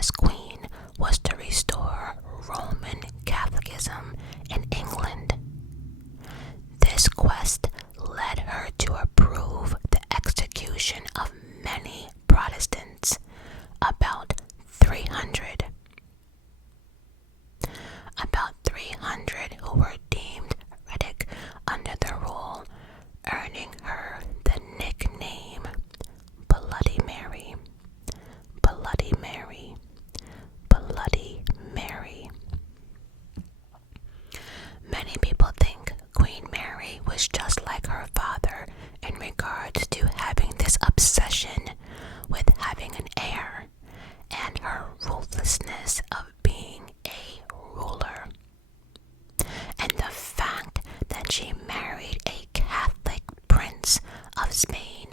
as queen was to restore Roman Catholicism in England. This quest led her to approve the execution of many Protestants, about 300. About 300 who were deemed heretic under the rule, earning her the nickname Bloody Mary. Bloody Mary. Bloody Mary. Many people think Queen Mary was just like her father in regards to having this obsession with having an heir and her ruthlessness of being a ruler. And the fact that she married a Catholic prince of Spain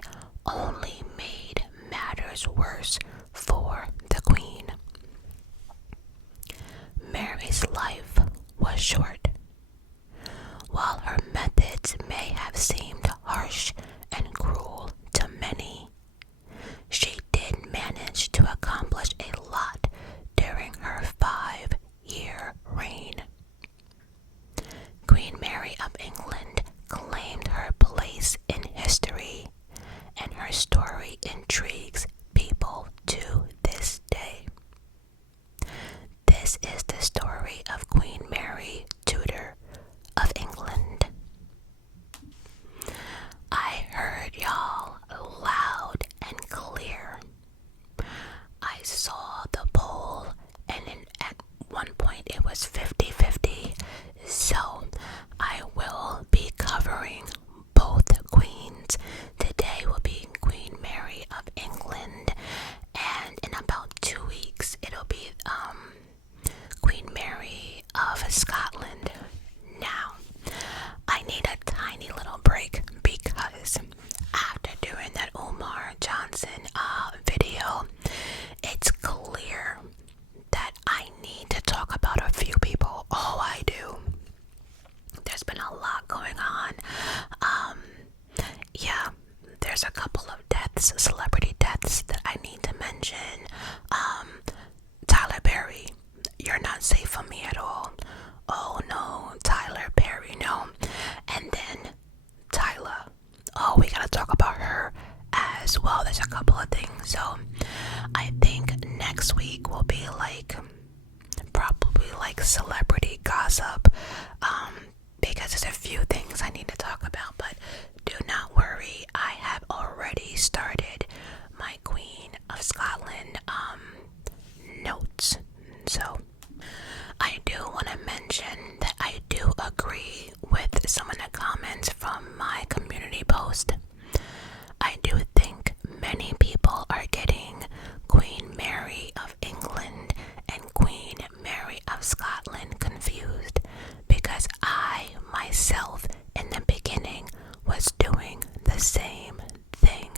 only made matters worse for the queen. Mary's life was short. While her methods may have seemed harsh and cruel to many, she did manage to accomplish a lot during her 5-year reign. Queen Mary of England claimed her place in history, and her story intrigues people to this day. This is the story of Queen Mary Tudor of England. I heard y'all loud and clear. I saw the poll, and at one point it was 50-50, so I will be covering both queens. Today will be Queen Mary of England, and in about 2 weeks it'll be Queen Mary of Scotland. Now, I need a tiny little break because after doing that Umar Johnson video, it's clear that I need to talk about a few people. Oh, I do. There's been a lot going on. Yeah, there's a couple of deaths, celebrity deaths that I need to mention. Tyler Perry, you're not safe from me at all. Oh no, Tyler Perry, no. And then Tyler, oh, we gotta talk about her as well. There's a couple of things. So I think next week will be probably celebrity gossip, because there's a few things I need to talk about. But do not worry, I have already started my Queen of Scotland notes. So I do want to mention that I do agree with some of the comments from my community post. I do think many people are getting Queen Mary of England and Queen Mary of Scotland confused, because I myself in the beginning was doing the same thing.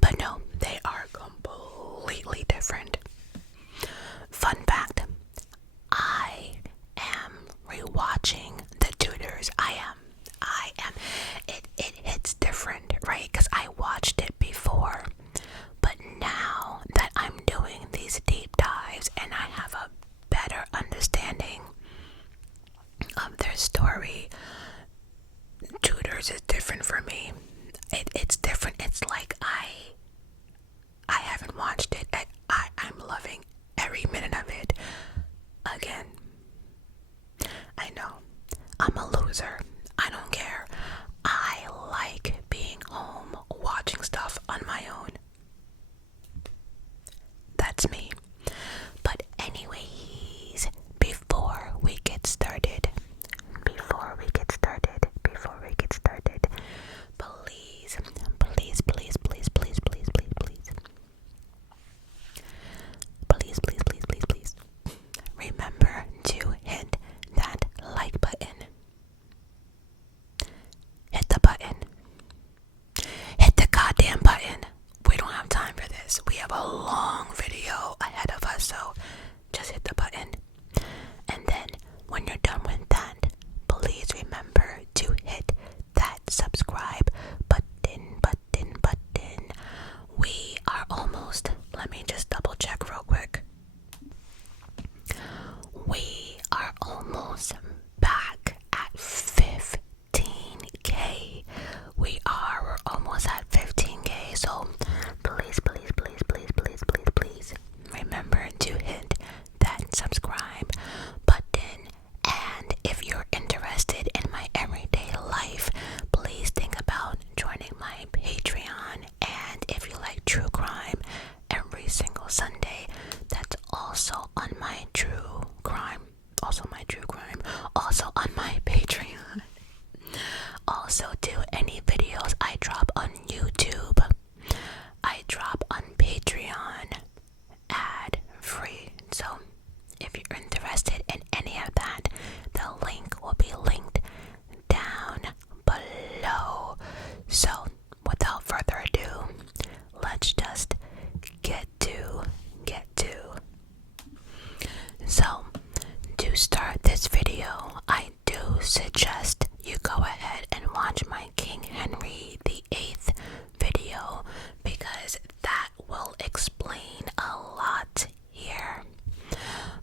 But no, they are completely also on my true crime, also on my Patreon. Also, do any videos I drop on YouTube, I drop on Patreon ad free. So if you're interested in any of that, the link will be linked down below. So without further ado, let's just get to. So to start this video, I do suggest you go ahead and watch my King Henry VIII video, because that will explain a lot here.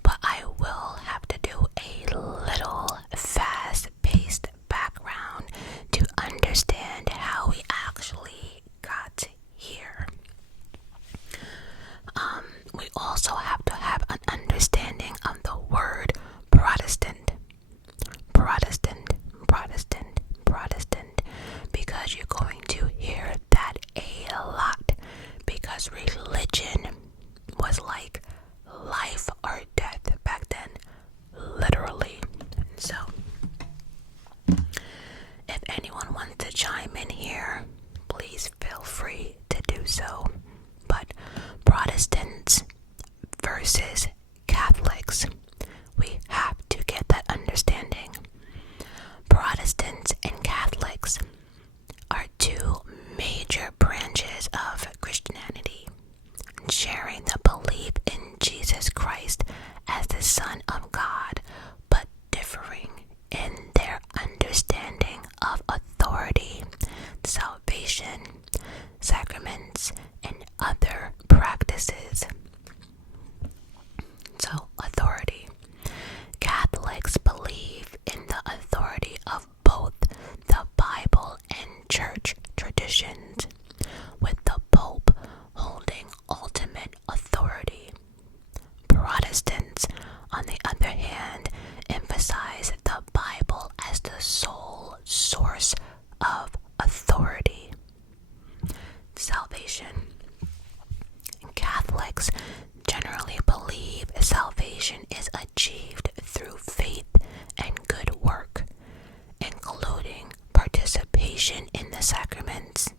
But I will have to do a little fast-paced background to understand how we actually got here. We also have to have an understanding of the word Protestant, because you're going to hear that a lot, because religion was like life or death back then, literally. So if anyone wants to chime in here, please feel free to do so. But Protestants versus Catholics, we have to get that understanding. Protestants and Catholics are two major branches of Christianity, sharing the belief in Jesus Christ as the Son of God, but differing in their understanding of authority, salvation, sacraments, and other practices. So, authority. Catholics believe in the authority of both the Bible and church traditions, with the Pope holding ultimate authority. Protestants, on the other hand, emphasize the Bible as the sole source of authority. Salvation. Catholics generally believe salvation is achieved through faith and good work, including participation in the sacraments.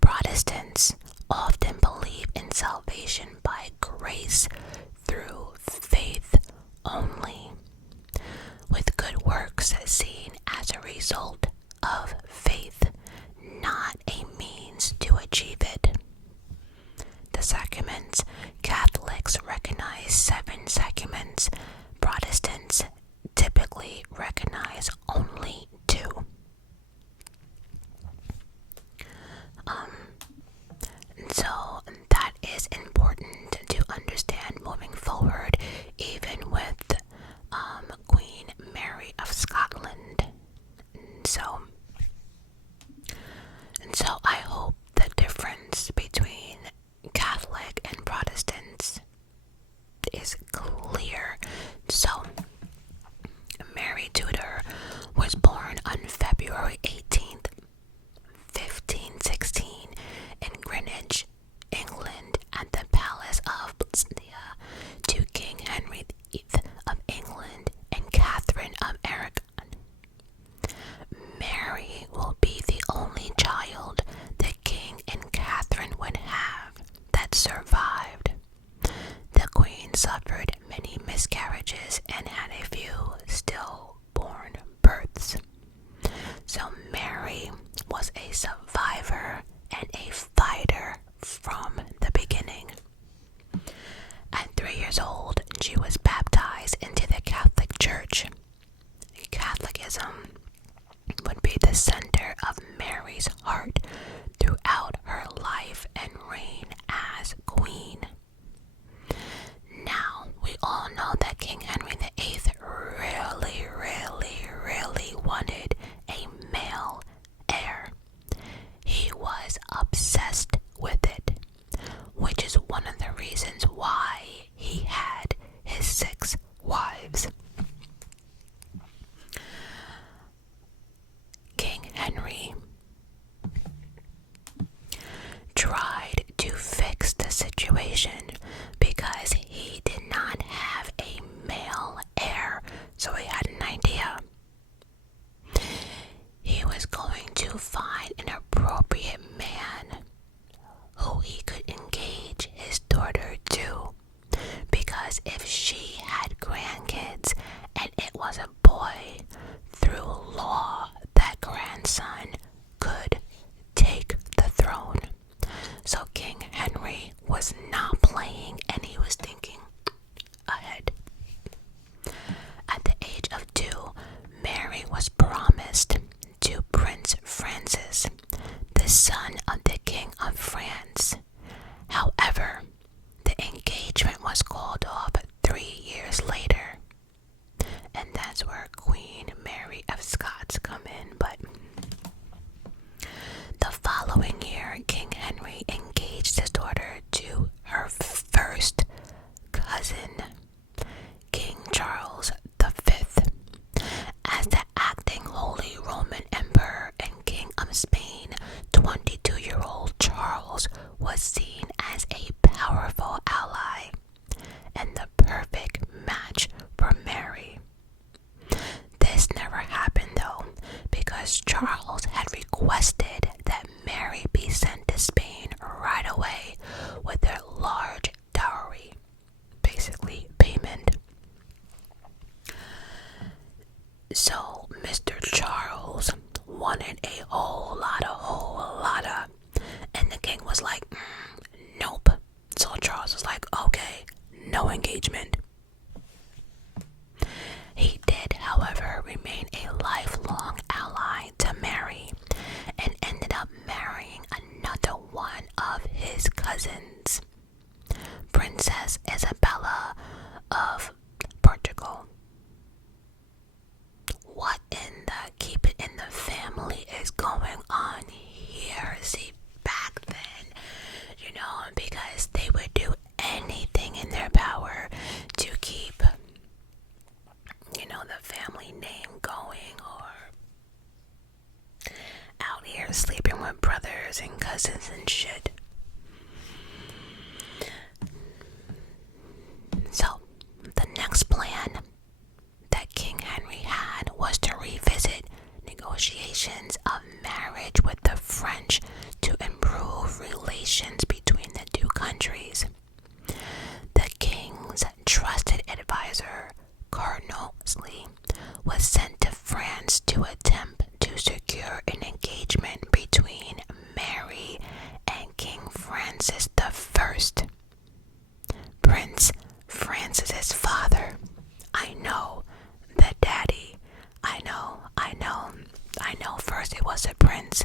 Protestants often believe in salvation by grace through faith only, with good works seen as a result of faith, not a means to achieve it. The sacraments. Catholics recognize 7 sacraments. Protestants typically recognize only 2. So that is important to understand moving forward, even with Queen Mary of Scotland. So I hope the difference between Catholic and Protestants is clear. So Mary Tudor was born on February 18th, 1516 in Greenwich, England, at the Palace of Bletchley, to King Henry VIII of England and Catherine of Aragon. Mary will be the only child the King and Catherine would have that survived. The Queen suffered many miscarriages and had a few stillborn births. So Mary was a survivor and a fighter from the beginning. At 3 years old, she was baptized into the Catholic Church. Catholicism would be the center of Mary's heart throughout her life and reign as queen. Now, we all know that King Henry VIII really wanted a male heir. He was obsessed with it, which is one because if she had grandkids and it was a boy, through law, that grandson could take the throne. So King Henry was not playing, and he was thinking ahead. At the age of 2, Mary was promised to Prince Francis, the son of the King of France. However, the engagement was called off 3 years later, and that's where Queen Mary of Scots come in. But the following year, King Henry engaged his daughter to her first cousin, King Charles V. As the acting Holy Roman Emperor and King of Spain, 22-year-old Charles was seen as a powerful ally and the perfect match for Mary. This never happened though, because Charles had requested that Mary be sent to Spain right away with a large dowry, basically payment. So Mr. Charles wanted a whole lot of, and the king was like, nope. So Charles was like, okay, no engagement. He did, however, remain a lifelong ally to Mary and ended up marrying another one of his cousins, Princess Isabella of Portugal. What in the keep it in the family is going on here? See, back then, because they would do anything in their power to keep, the family name going, or out here sleeping with brothers and cousins and shit. So, the next plan that King Henry had was to revisit negotiations of marriage with the French to improve relations between the two countries. The king's trusted advisor, Cardinal Wolsey, was sent to France to attempt to secure an engagement between Mary and King Francis I, Prince Francis's father. I know, the daddy. I know. First it was the prince,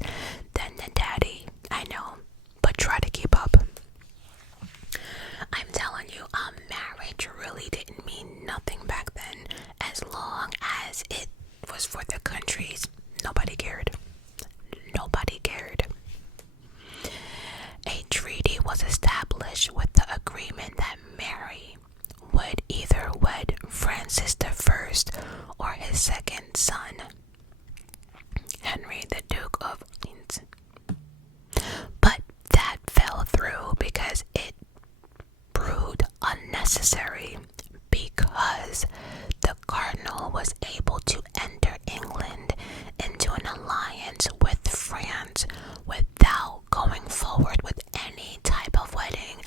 then the daddy. I know, but try to keep up. I'm telling you, marriage really didn't mean nothing back then. As long as it was for the countries, nobody cared. Nobody cared. A treaty was established with the agreement that Mary would either wed Francis I or his second son, Henry, the Duke of Orleans. But that fell through because it proved unnecessary, because the cardinal was able to enter England into an alliance with France without going forward with any type of wedding.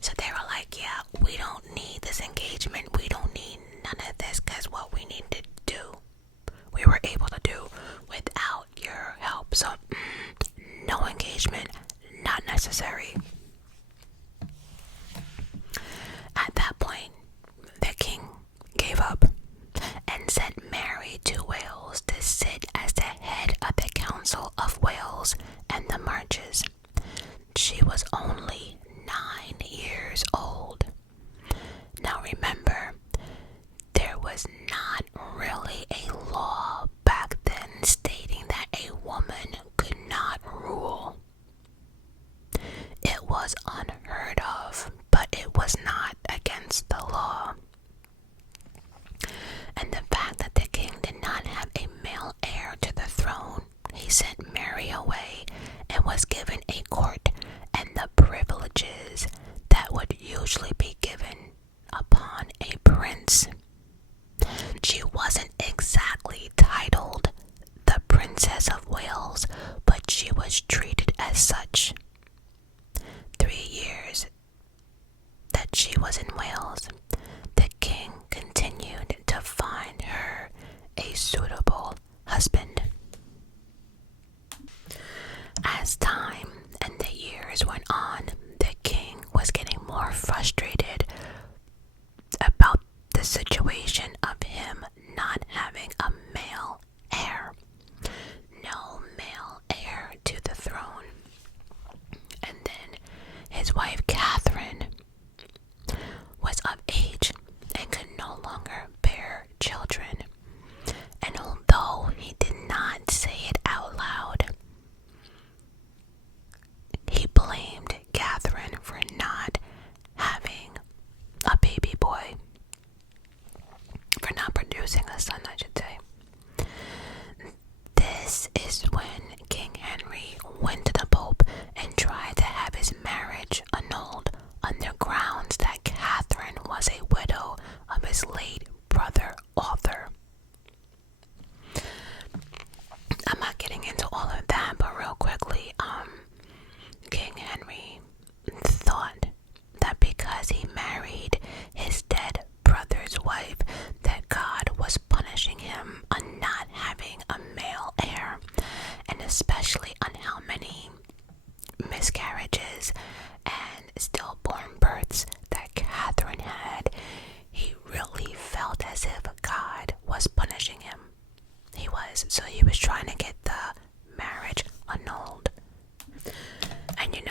So they were like, yeah, we don't need this engagement, we don't need none of this, because what we need to do, we were able to do without your help. So no engagement, not necessary. At that point, the king gave up and sent Mary to Wales to sit as the head of the Council of Wales and the Marches. She was only 9 years old. Now remember, there was not really a law back then stating that a woman could not rule. It was unheard of, but it was not against the law. And the fact that the king did not have a male heir to the throne, he sent Mary away and was given a court and the privileges that would usually be given upon a prince. She wasn't exactly titled the Princess of Wales, but she was treated as such. 3 years that she was in Wales, situation of him not having a male heir. No male heir to the throne. And then his wife Catherine was of age and could no longer bear children. And although he did not say it out loud, he blamed Catherine for not having a baby boy, for not producing a son, I should say. This is when King Henry went to the Pope and tried to have his marriage annulled on the grounds that Catherine was a widow of his late brother Arthur. I'm not getting into all of that, but real quickly, King Henry thought that because he married his dead brother's wife, that God was punishing him on not having a male heir, and especially on how many miscarriages and stillborn births that Catherine had. He really felt as if God was punishing him. So he was trying to get the marriage annulled. And in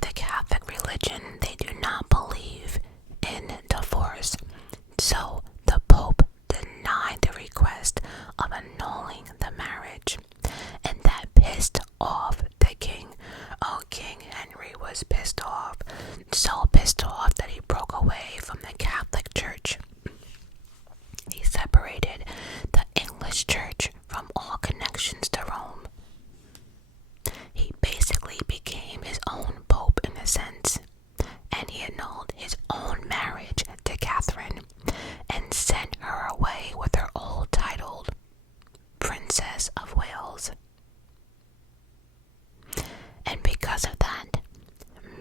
the Catholic religion, they do not believe in divorce. So the Pope denied the request of annulling the marriage. And that pissed off the king. Oh, King Henry was pissed off. So pissed off that he broke away from the Catholic Church. He separated the English Church from all connections to Rome. He basically became his own pope in a sense, and he annulled his own marriage to Catherine and sent her away with her old title, Princess of Wales. And because of that,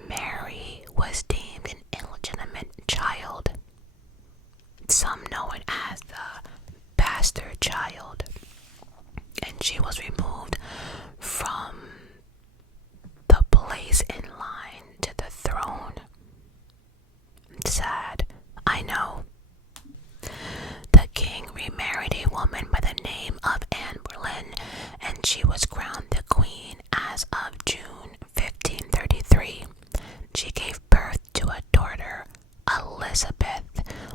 Mary was deemed an illegitimate child. Some know it as the bastard child. And she was removed from the place in line to the throne. Sad, I know. The king remarried a woman by the name of Anne Boleyn, and she was crowned the queen as of June 1533. She gave birth to a daughter, Elizabeth,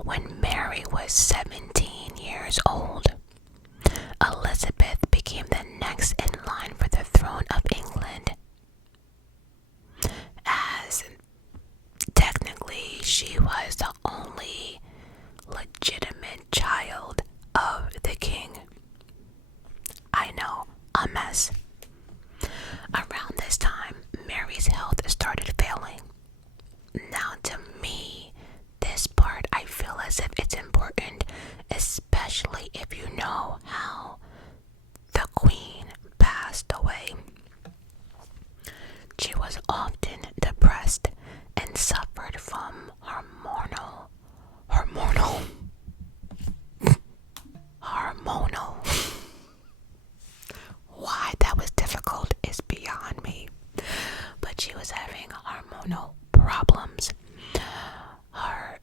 when Mary was 17 years old. Elizabeth became the next in line for the throne of England, as technically she was the only legitimate child of the king. I know, a mess. Around this time, Mary's health started failing. Now, to me, this part I feel as if it's important, especially if you know how the queen passed away. She was often depressed and suffered from hormonal why that was difficult is beyond me, but she was having hormonal problems. Her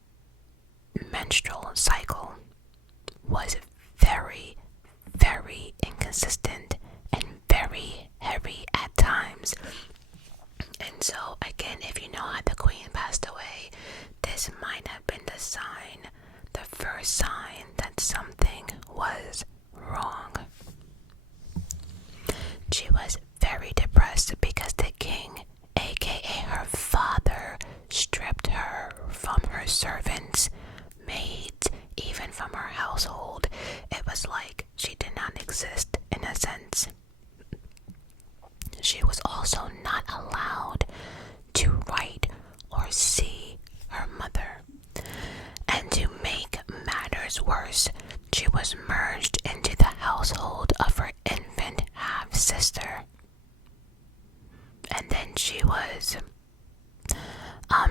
menstrual cycle was very, very inconsistent and very heavy at times. And so again, if you know how the queen passed away, this might have been the first sign that something was wrong. She was very depressed because the king, aka her father, stripped her from her servants, maids, even from her household. It was like she did not exist in a sense. She was also not allowed to write or see her mother. And to make matters worse, she was merged into the household of her infant half-sister. And then she was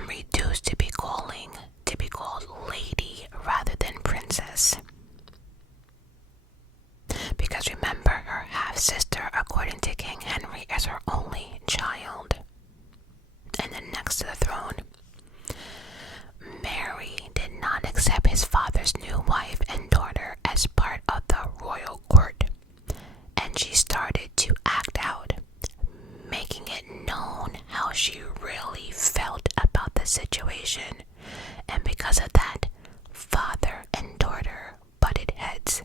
reduced to be called lady rather than princess. Because remember, her half-sister, according to King Henry, is her only child. And then next to the throne, because of that, father and daughter butted heads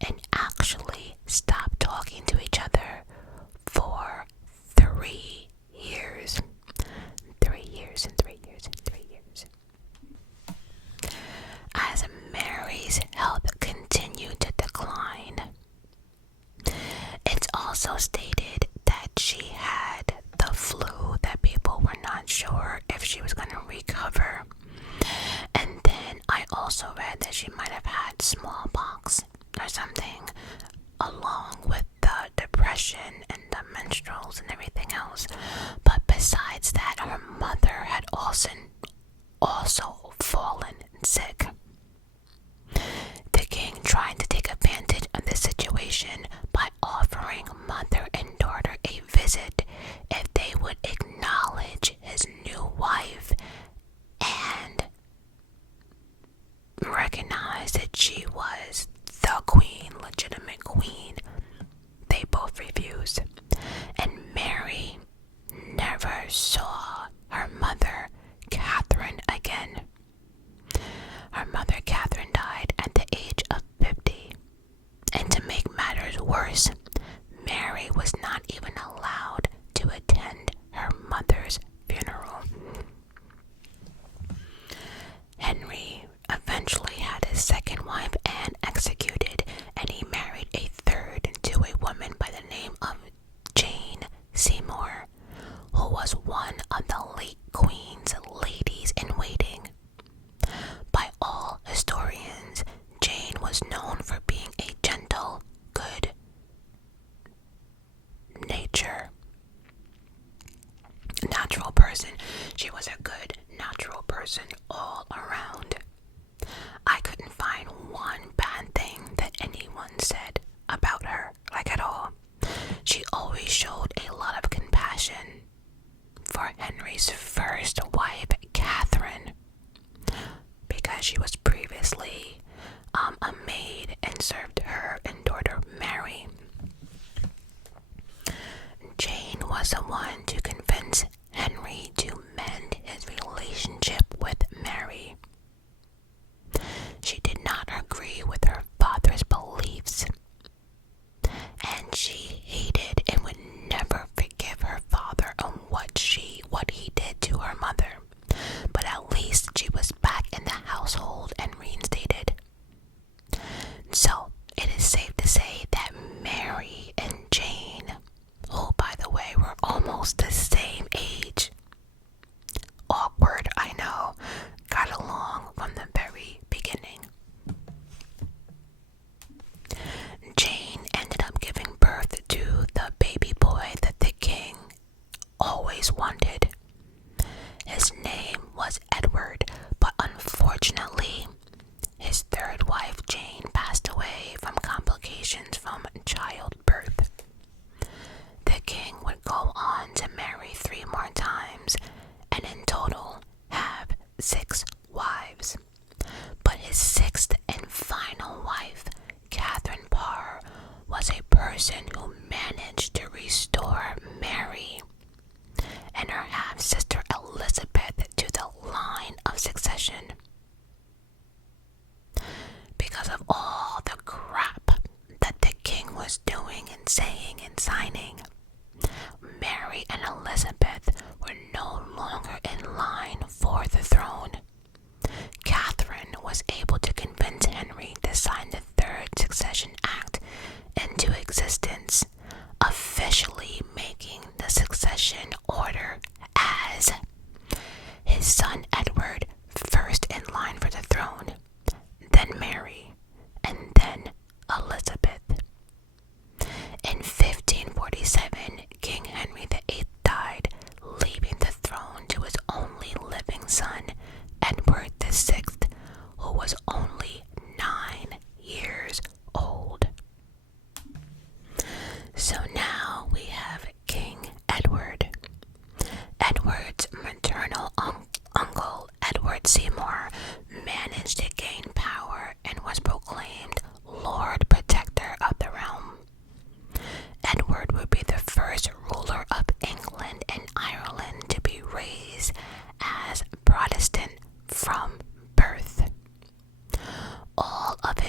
and actually stopped talking to each other for 3 years. 3 years and 3 years and 3 years. As Mary's health continued to decline, it's also stated that she had the flu, that people were not sure if she was going to recover. And then I also read that she might have had smallpox or something, along with the depression and the menstruals and everything else. But besides that, her mother had also fallen sick. The king tried to take advantage of the situation by offering mother and daughter a visit if they would acknowledge his new wife and recognize that she was the queen, legitimate queen. They both refused, and Mary never saw her mother, Catherine, again. Her mother, Catherine, died at the age of 50, and to make matters worse, Mary was not even allowed to attend her mother's funeral. Henry eventually had his second wife, Anne, executed, and he married a third to a woman by the name of Jane Seymour, who was one of the late Queen's ladies in waiting. By all historians, Jane was known for being a gentle, good nature, natural person. She was a good, natural person all around. I couldn't find one bad thing that anyone said about her, like at all. She always showed a lot of compassion for Henry's first wife, Catherine, because she was previously a maid and served her and daughter Mary. Jane was the one to convince Henry to mend his relationship with Mary. She did not agree with her father's beliefs, and she hated and would never forgive her father on what he did to her mother. But at least she was back in the household and reinstated. So it is safe to say that Mary and Jane, who by the way were almost the same age, awkward, I know, got along from the very beginning. Jane ended up giving birth to the baby boy that the king always wanted. His name was Edward, but unfortunately, his third wife, Jane, passed away from complications from childbirth. The king would go on to marry 3 more times, and in total have 6 wives. But his 6th and final wife, Catherine Parr, was a person who managed to restore Mary and her half-sister Elizabeth to the line of succession. Because of all the crap that the king was doing and saying and signing, Mary and Elizabeth were no longer in line for the throne. Catherine was able to convince Henry to sign the Third Succession Act into existence, officially making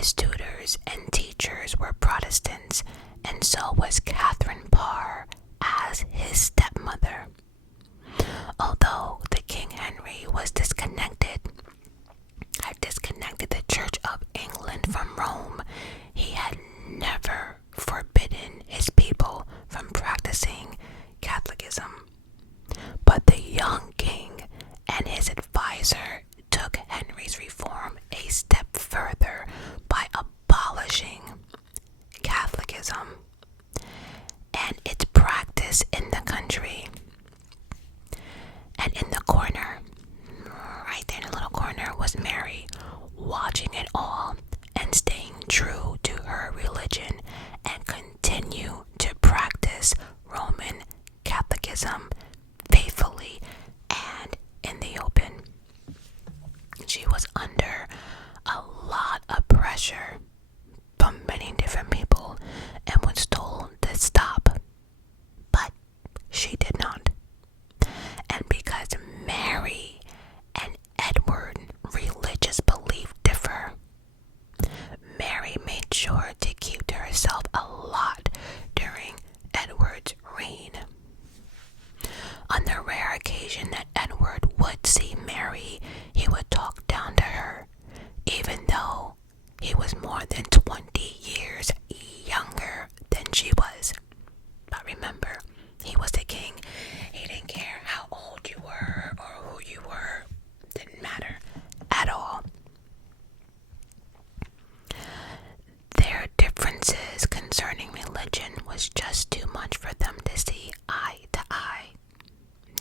his tutors and teachers were Protestants, and so was Catherine Parr as his stepmother. Although the King Henry had disconnected the Church of England from Rome, he had never forbidden his people from practicing Catholicism. But the young king and his advisor took Henry's reform a step further by abolishing Catholicism and its practice in the country. And in the corner, right there in the little corner, was Mary, watching it all and staying true to her religion and continue to practice Roman Catholicism faithfully and in the open. She was under a lot of pressure from many different people and was told to stop, but she did not. And because Mary and Edward religious belief differ, Mary made sure to keep to herself a lot during Edward's reign. On the rare occasion that Edward would see Mary, he would talk down to her, even though he was more than 20 years younger than she was. But remember, he was the king. He didn't care how old you were or who you were. Didn't matter at all. Their differences concerning religion was just too much for them to see eye to eye.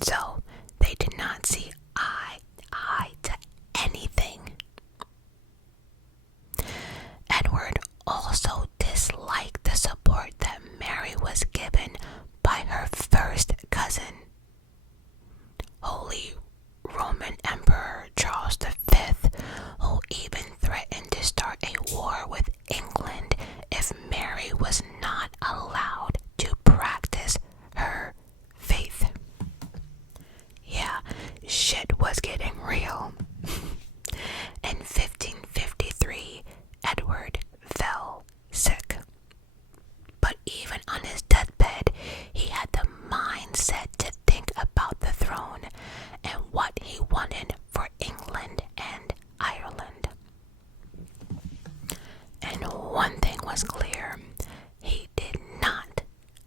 So they did not see eye to anything. Edward also disliked the support that Mary was given by her first cousin, Holy Roman Emperor Charles V, who even threatened to start a war with England if Mary was not allowed to practice her faith. Yeah, shit was getting real. In 1553, Edward fell sick. But even on his deathbed, he had the mindset to think about the throne and what he wanted for England and Ireland. And one thing was clear. He did not,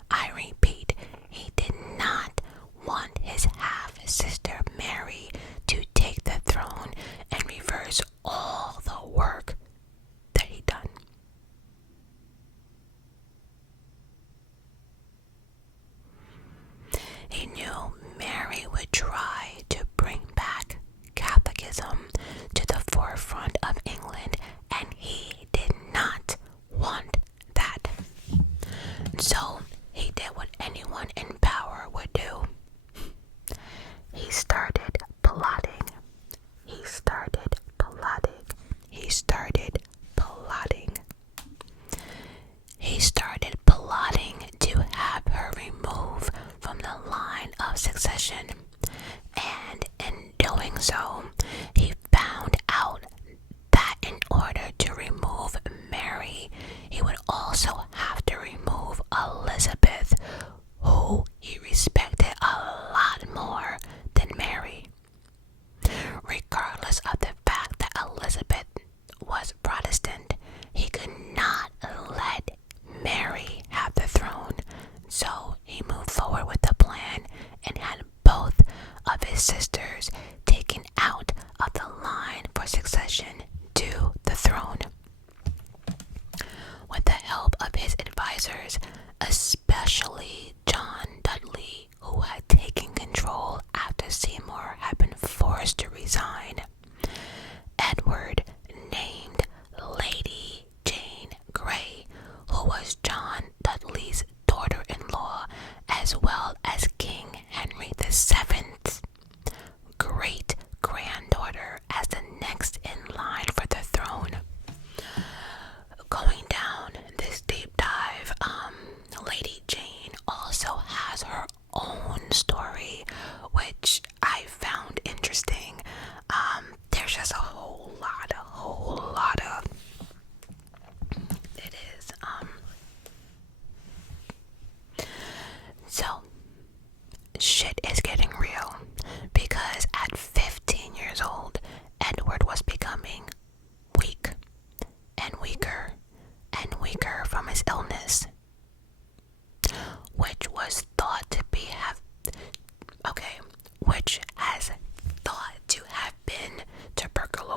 I repeat, he did not want his half-sister Mary to take the throne and reverse all the work that he'd done. He knew Mary would try to bring back Catholicism to the forefront of England, and he did not want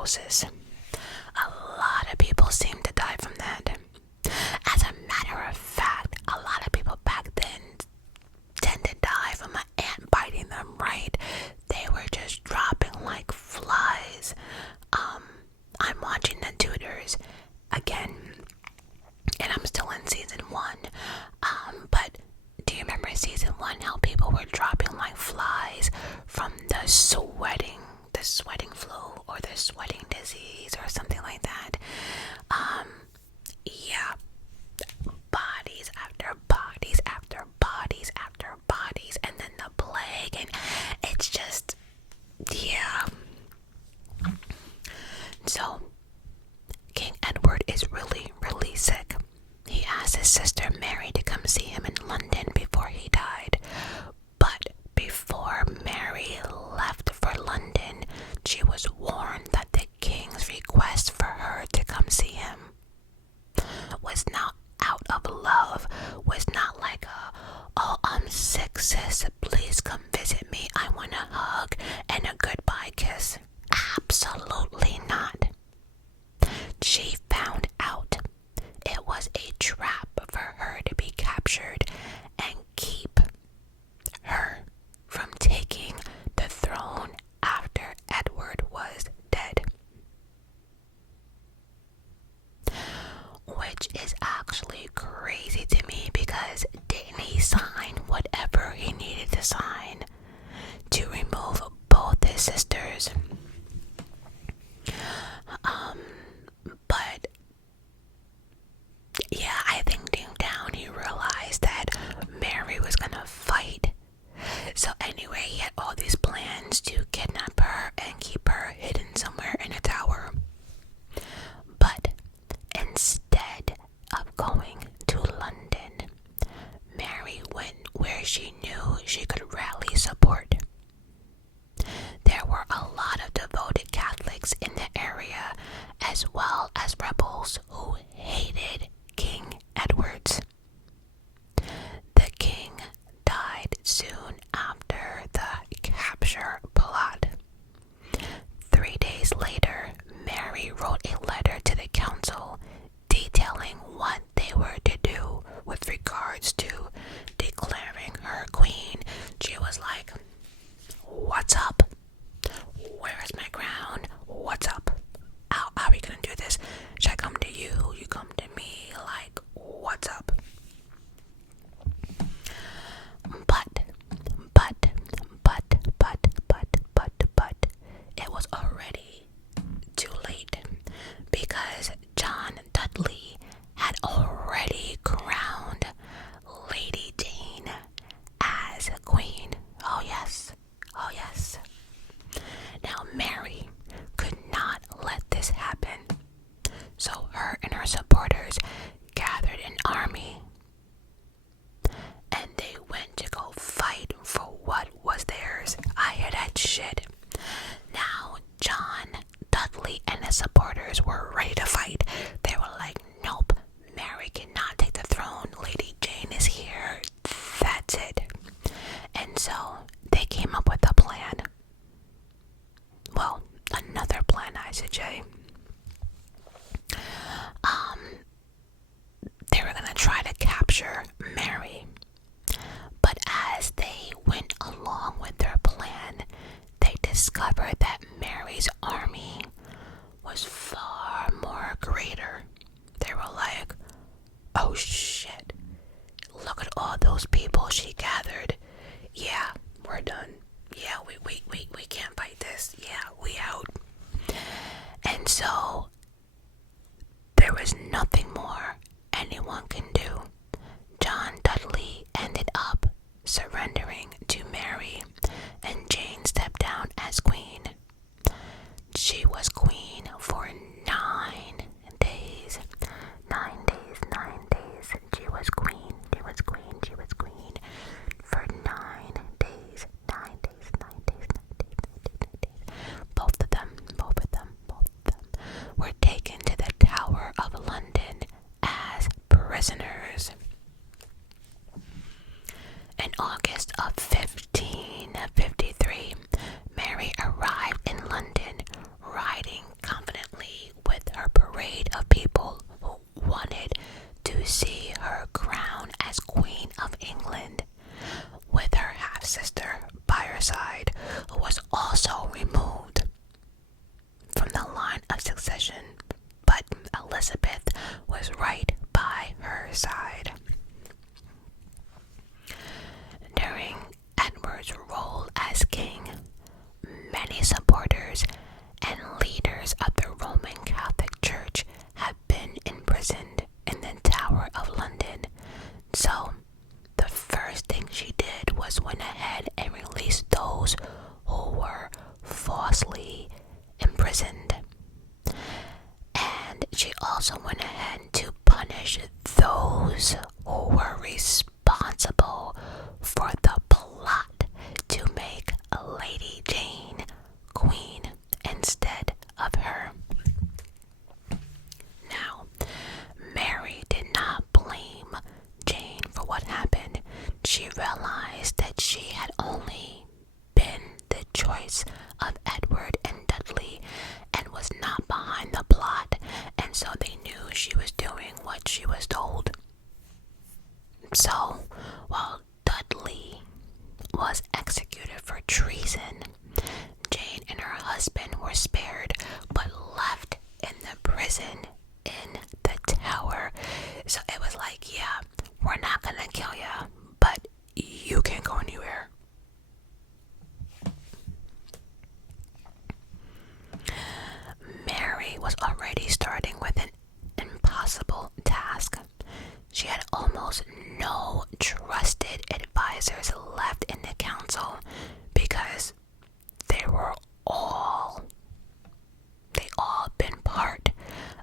tuberculosis. A lot of people seem to die from that. As a matter of fact, a lot of people back then tend to die from an ant biting them, right? They were just dropping like flies. I'm watching The Tudors again, and I'm still in season 1. But do you remember season 1 how people were dropping like flies from the sweating flu or the sweating disease or something like that? Yeah. Bodies after bodies after bodies after bodies, and then the plague, and it's just, yeah. So King Edward is really, really sick. He asked his sister Mary to come see him in London before he died. But before Mary left for London, she was warned that the king's request for her to come see him was not out of love, was not like oh, I'm sick, sis, please come visit me, I want a hug and a goodbye kiss. Absolutely not. She found out it was a trap for her to be captured and keep her from taking the throne after Edward was dead. Which is actually crazy to me, because didn't he sign whatever he needed to sign to remove both his sisters? But yeah, I think deep down he realized that Mary was gonna fight. So anyway, he had all these plans to kidnap her and keep her hidden somewhere in a tower. But instead of going to London, Mary went where she knew she could rally support. There were a lot of devoted Catholics in the area, as well as rebels who hated King Edward. The king died soon after the capture plot. 3 days later, Mary wrote a letter to the council detailing what they were to do with regards to declaring her queen. She was like, what's up? Where is my crown? What's up? How are we gonna do this? Should I come to you? You come to me? Like, what's up? But it was already too late, because John Dudley had already crowned Lady Jane as queen. Oh yes, oh yes. Now Mary could not let this happen, so her and her supporters gathered an army, and they went to go fight for what was theirs. I hear that shit. Now John Dudley and his supporters were ready to fight. They were like, nope, Mary cannot take the throne. Lady Jane is here. That's it. And so they came up with a plan. Well, another plan, I should say. They were gonna try to capture Mary. But as they went along with their plan, they discovered that Mary's army was far more greater. They were like, oh shit, look at all those people she gathered. Yeah, we're done. Yeah, we can't fight this. Yeah, we out. And so there was nothing more anyone can do. John Dudley ended up surrendering to Mary, and Jane stepped down as queen. She was queen for 9 days. 9 days, 9 days. She was queen for 9 days. 9 days, 9 days, 9 days, 9 days, 9 days. Both of them. also went ahead to punish those who were responsible for the plot to make Lady Jane queen instead of her. Now, Mary did not blame Jane for what happened. She realized that she had only been the choice of Edward and Dudley and was not behind the plot, and so they knew she was doing what she was told. So, while Dudley was executed for treason, Jane and her husband were spared but left in the prison in the Tower. So it was like, yeah, we're not gonna kill you, but you can't go anywhere. Mary was already starting with an impossible task. She had almost no trusted advisors left in the council because they all been part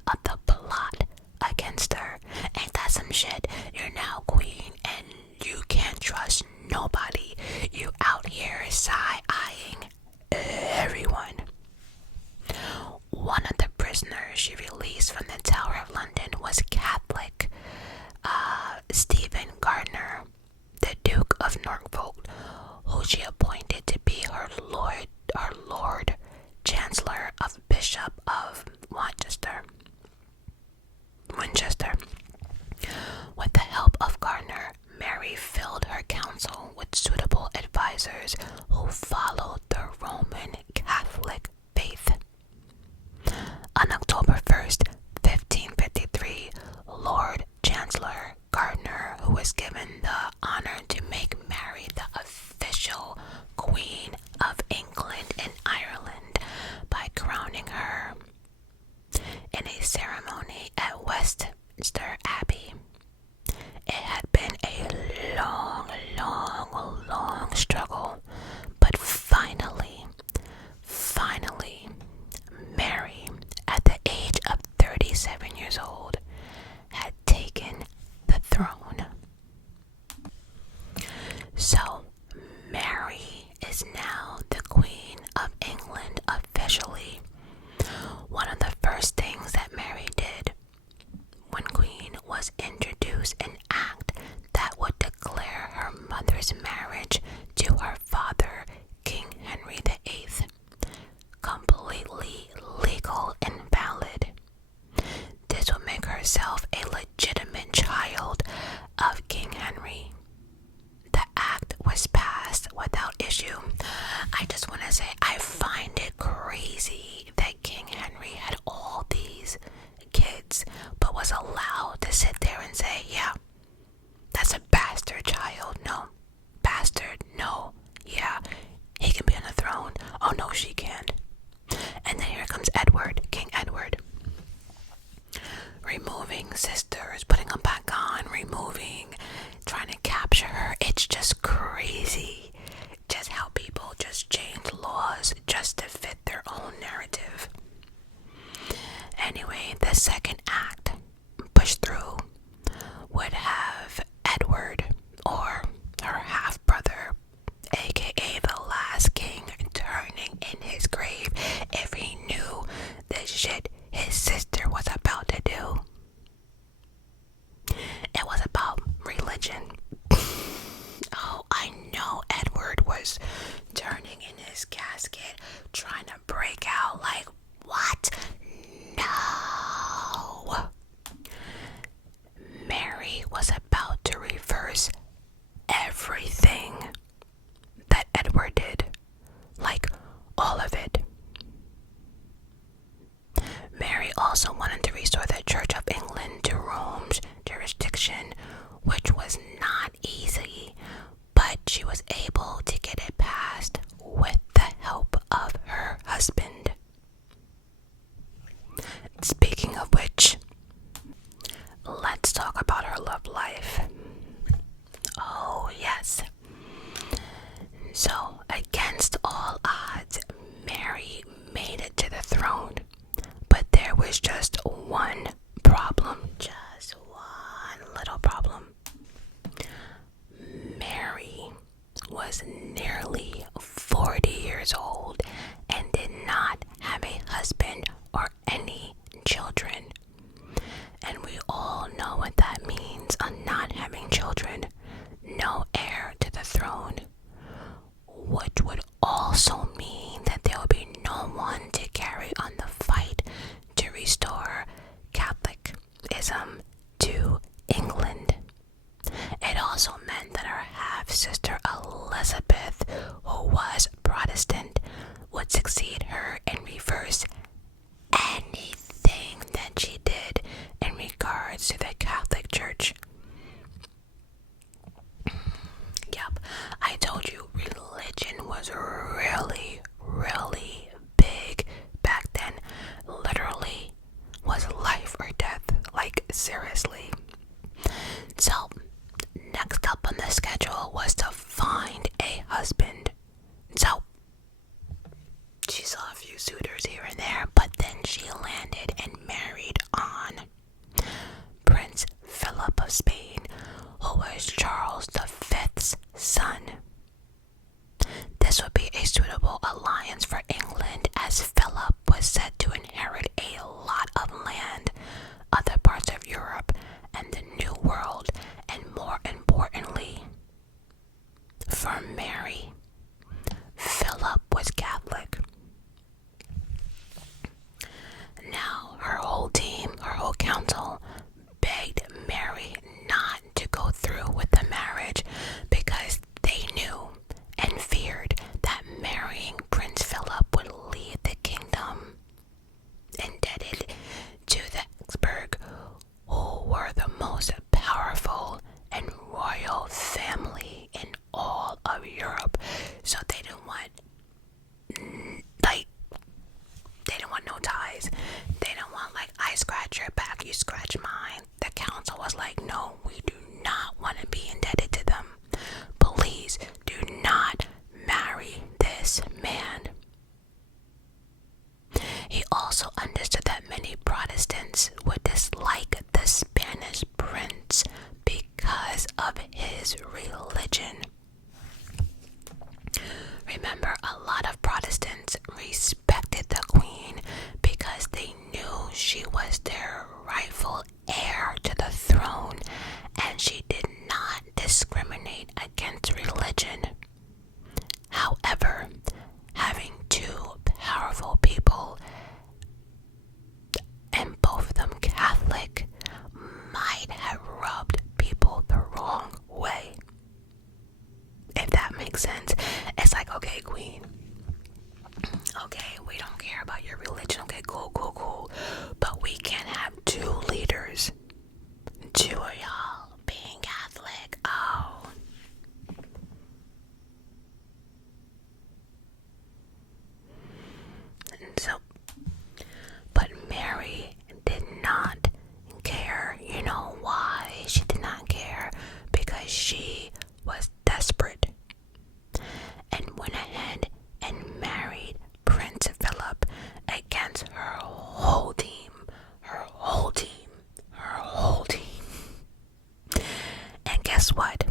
of the plot against her. Ain't that some shit? You're now queen and you can't trust nobody. You out here side-eyeing everyone. One of the prisoners she released from the Tower of London was Catholic Stephen Gardiner, the Duke of Norfolk, who she appointed to be her Lord Chancellor of Bishop of Winchester. With the help of Gardiner, Mary filled her council with suitable advisors who followed the Roman Catholic faith. On October 1st, 1553, Lord Chancellor Gardiner, who was given the honor to make Mary the official Queen of England and Ireland by crowning her in a ceremony at Westminster Abbey. It had been a long struggle, but finally, Mary, at the age of 37 years old, had taken the throne. So, Mary is now the Queen of England officially. One of the first things that Mary did when Queen was introduce an act that would declare her mother's marriage to her father, King Henry VIII, completely legal and valid. This would make herself a legitimate child of King Henry. The act was passed without issue. I just want to say, I find it crazy that King Henry had all these kids, but was allowed to sit there and say, yeah, that's a bastard child. No. Bastard. No. Yeah. He can be on the throne. Oh, no, she can't. And then here comes Edward, King Edward. Removing sisters, putting them back on, trying to capture her. It's just crazy. Just how people just change laws just to fit their own narrative. Anyway, the second act, pushed through, would have Edward, or her half-brother, aka the last king, turning in his grave if he knew the shit his sister was about to do. It was about religion. Oh, I know Edward was turning in his casket, trying to break out like, what? No. Mary was about to reverse everything that Edward did. Like, all of it. Mary also wanted to restore the Church of England to Rome's jurisdiction, which was not easy, but she was able to get it passed with the help of her husband. Speaking of which, let's talk about her love life. Oh, yes. So, against all odds, Mary made it to the throne. But there was just one Catholicism to England. It also meant that her half-sister Elizabeth, who was Protestant, would succeed her and reverse anything that she did in regards to the Catholic Church. Yep, I told you religion was really, really big back then. Literally was life or death, like seriously. So, next up on the schedule was to find a husband. So, she saw a few suitors here and there, but then she landed and married on Prince Philip of Spain, who was Charles V's son. This would be a suitable alliance for England, as Philip was said to inherit a lot of land, other parts of Europe, and the New World, and more importantly, for Mary, Philip was Catholic. Now, her whole team, her whole council, begged Mary not to go through with the marriage because they knew and feared that marrying Prince Philip would leave the kingdom indebted to the Habsburg, who were the most powerful and royal family in all of Europe. So they didn't want, no ties. They didn't want, I scratch your back, you scratch mine. The council was like, no, we do not want to be indebted to them. Please do not marry this man. He also understood that many Protestants would dislike the Spanish prince because of his religion. Remember, a lot of Protestants respected the Queen because they knew she was their rightful heir to the throne, and she did not discriminate against religion. However, having two powerful people, and both of them Catholic, might have rubbed people the wrong way. If that makes sense. It's like, okay, Queen, okay, we don't care about your religion, okay, cool, but we can't have two leaders, two of y'all being Catholic. Oh. And so, but Mary did not care. You know why she did not care? Because she was desperate and went ahead and married Prince Philip against her whole team. And guess what?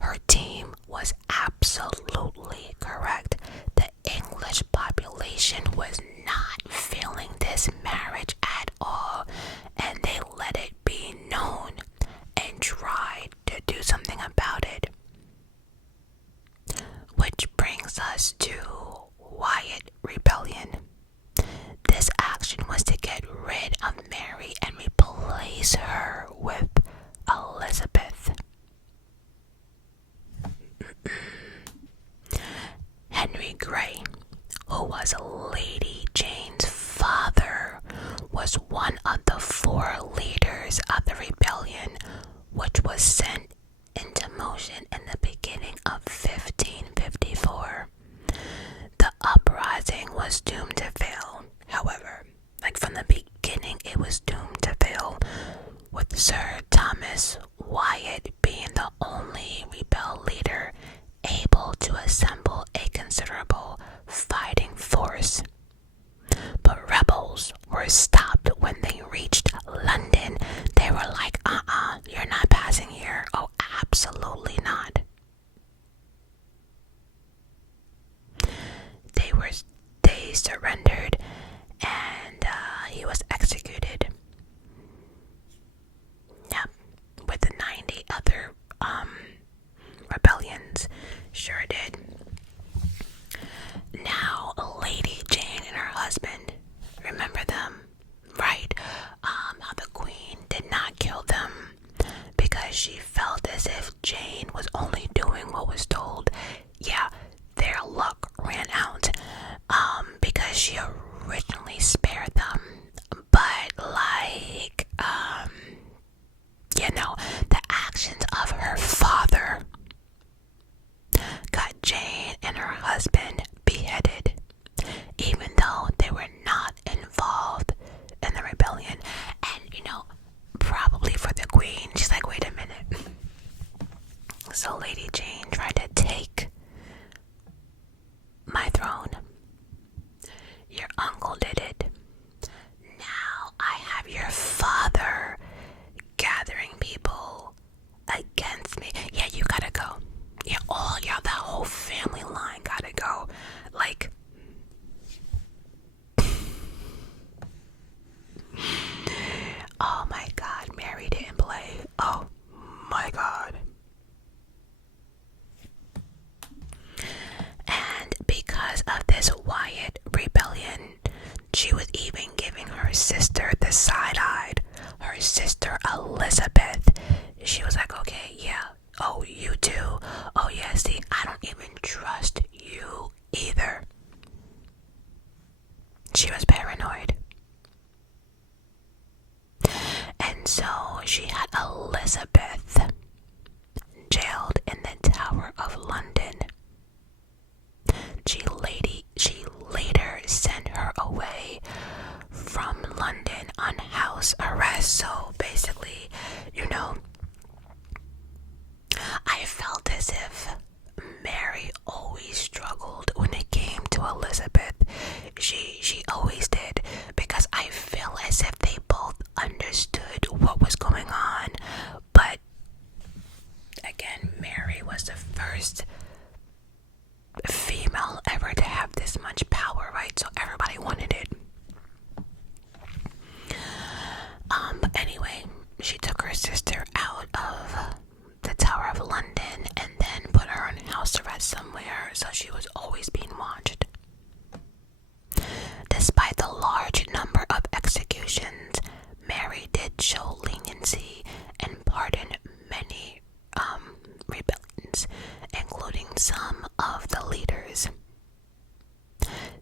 Her team was absolutely correct. The English population was not feeling this marriage at all, and they let it be known and tried to do something about it. Which brings us to Wyatt Rebellion. This action was to get rid of Mary and replace her with Elizabeth. Henry Grey, who was Lady Jane's father, was one of the 4 leaders of the rebellion, which was sent into motion in the beginning of 1554. The uprising was doomed to fail. However, from the beginning, it was doomed to fail, with Sir Thomas Wyatt being the only rebel leader able to assemble a considerable fighting force. But rebels were stopped when they reached London. They were like, you're not passing here. Oh, absolutely not. They surrendered, and he was executed. Yep, with 90 other so she had Elizabeth jailed in the Tower of London. She later sent her away from London on house arrest. So basically, I felt as if Mary always struggled when it came to Elizabeth. She always did, because I feel as if they both understood what was going on. But again, Mary was the first female ever to have this much power, right? So everybody wanted it. But anyway, she took her sister out of the Tower of London and then put her on house arrest somewhere, so she was always being watched. Despite the large number of executions, Mary did show leniency and pardoned many rebellions, including some of the leaders.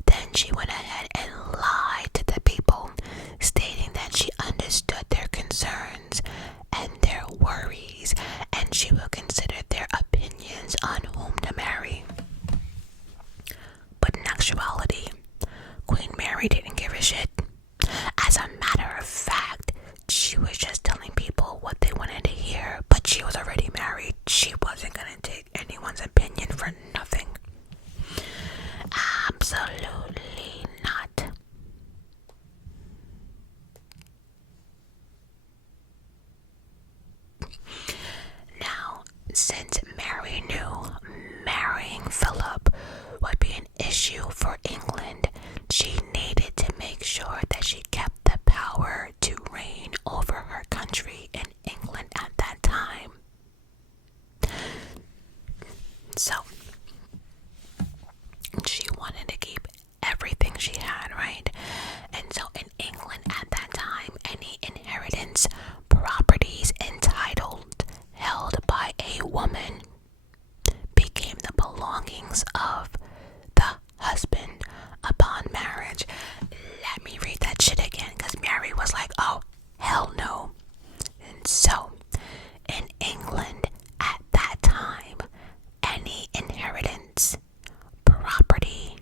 Then she went ahead and lied to the people, stating that she understood their concerns and their worries, and she would consider their opinions on whom to marry. But in actuality, Queen Mary didn't give a shit. As a matter of fact, she was just telling people what they wanted to hear, but she was already married. She wasn't gonna take anyone's opinion for nothing. Absolutely not. Now, since Mary knew marrying Philip would be an issue for England, she needed to make sure that she kept the power to reign over her country in England at that time. So, she wanted to keep everything she had, right? And so in England at that time, any inheritance properties held by a woman became the belongings of the husband upon marriage. Let me read that shit again, because Mary was like, oh, hell no. And so, in England at that time, any inheritance, property,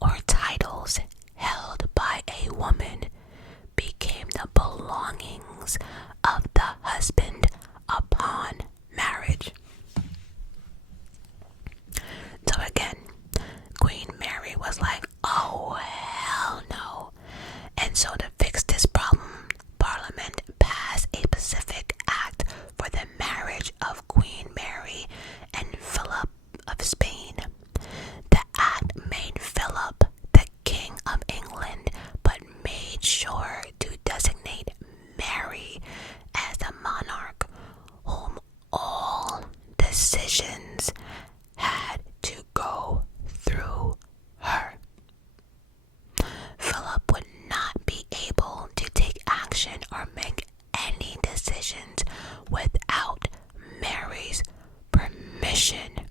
or titles held by a woman became the belongings of the husband upon marriage. So again, Queen Mary was like, oh, hell no. And so to fix this problem, Parliament passed a Pacific Act for the marriage of Queen Mary and Philip of Spain. The act made Philip the King of England, but made sure to designate Mary as the monarch whom all decisions had to go through her. Philip would not be able to take action or make any decisions without Mary's permission.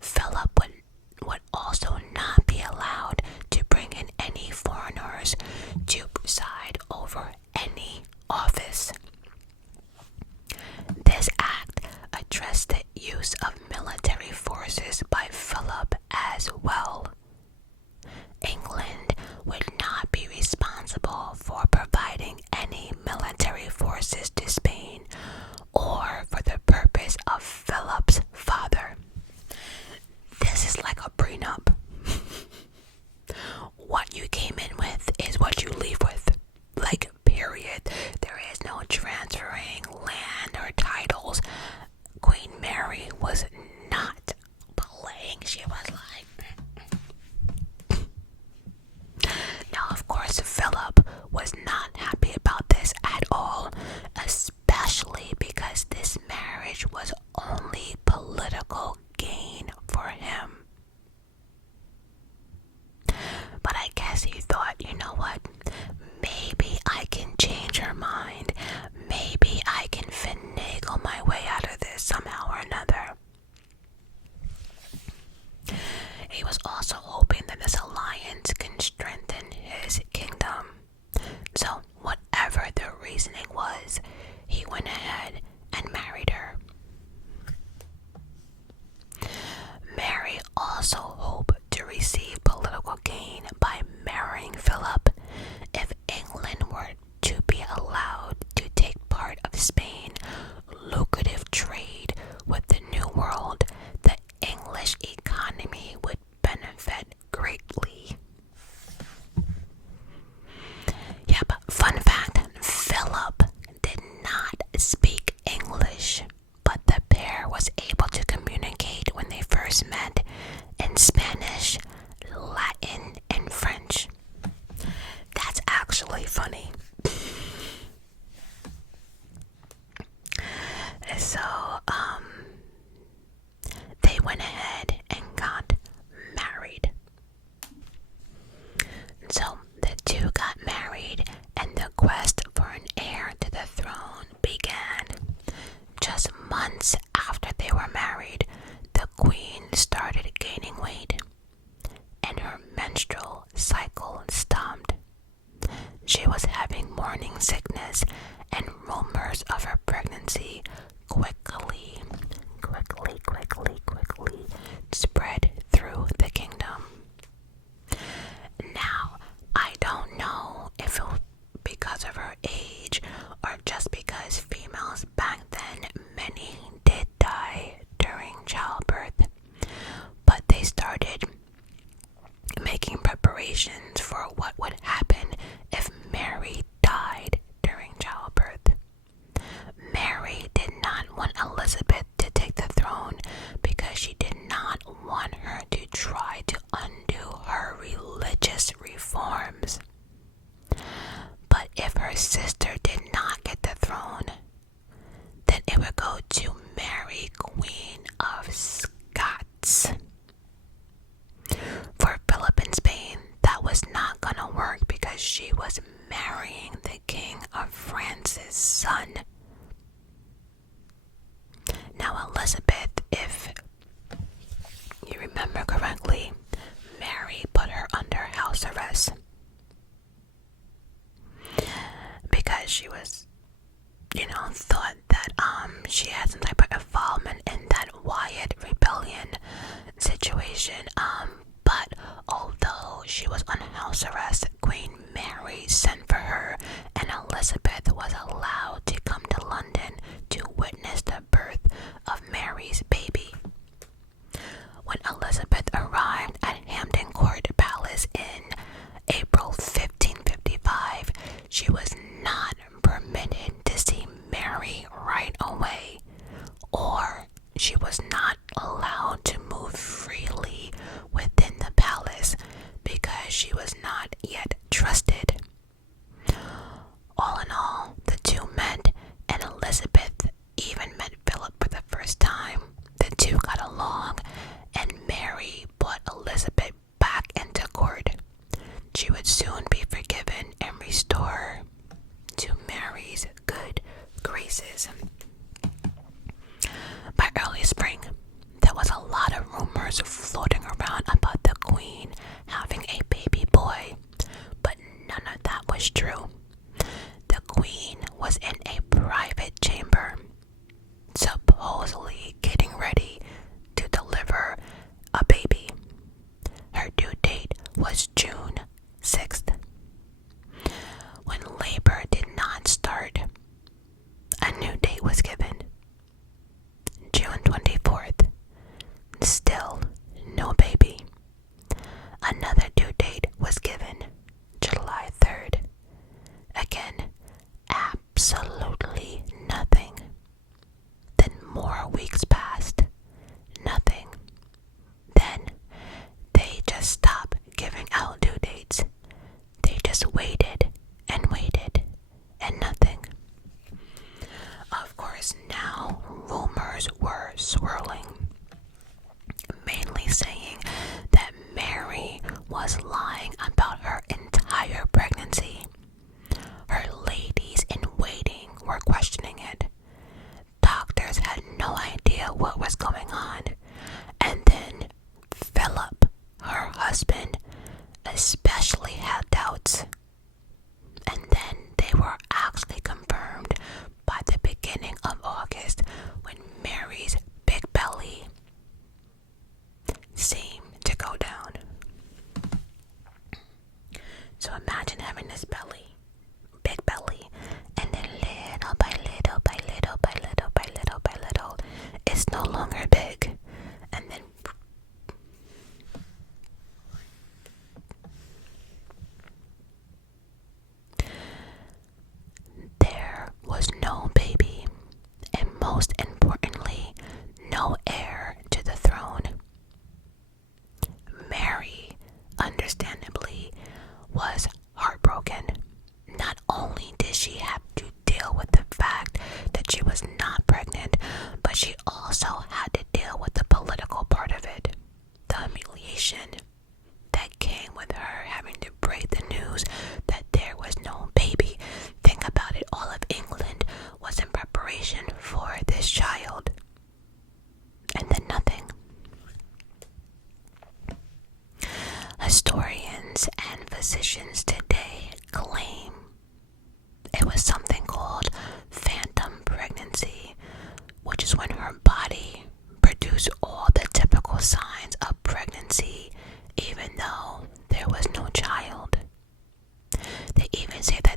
Philip would also not be allowed to bring in any foreigners to preside over any office. This act addressed the use of military forces by Philip as well. England would not be responsible for providing any military forces to Spain, funny. So, they went ahead and got married. So, the two got married, and the quest for an heir to the throne began. Just months after they were married, the queen started gaining weight, and her menstrual cycle stopped. She was having morning sickness, and rumors of her pregnancy quickly spread through the kingdom. Now, I don't know if it was because of her age or just because females back then, many did die during childbirth, but they started making preparations for what would happen if Mary died during childbirth. Mary did not want Elizabeth to take the throne because she did not want her to try to undo her religious reforms. But if her sister did not get the throne, then it would go to Mary, Queen of Scots. For Philip in Spain, that was not gonna work because she was marrying the King of France's son. Now Elizabeth, if you remember correctly, Mary put her under house arrest because she was, thought that she had some type of involvement in that Wyatt rebellion situation. But although she was on house arrest, Queen Mary sent for her, and Elizabeth was allowed to come to London to witness the birth of Mary's baby. When Elizabeth arrived at Hampton Court Palace in April 1555, she was not permitted to see Mary right away, or she was not allowed to move freely within the palace because she was not yet trusted. All in all, the two met, and Elizabeth even met Philip for the first time. The two got along, and Mary brought Elizabeth back into court. She would soon be forgiven and restored to Mary's good graces. By early spring, there was a lot of rumors floating around about the queen having a baby boy, but none of that was true. The queen was in a private chamber, supposedly getting ready to deliver a baby. Her due date was June 6th. When labor did not start, a new date was given. June 24th. Still no baby. Another due date was given. July 3rd. Again, absolutely nothing. Then more weeks passed. Nothing. Then they just stopped giving out due dates. They just waited and waited and nothing. Of course, now rumors were swirling, mainly saying that Mary was lying about her entire pregnancy. Her ladies in waiting were questioning it. Doctors had no idea what was going on. And then Philip, her husband, especially had doubts. And then they were actually confirmed by the beginning of August when Mary's big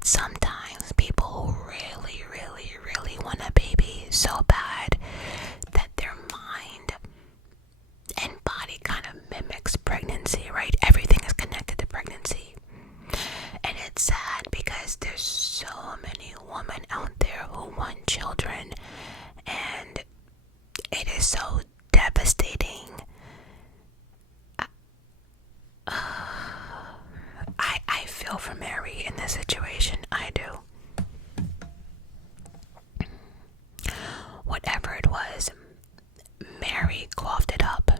But sometimes people who really, really, really want a baby so bad that their mind and body kind of mimics pregnancy, right? Everything is connected to pregnancy. And it's sad because there's so many women out there who want children, and it is so devastating. I feel for Mary in this situation. I do. Whatever it was, Mary coughed it up.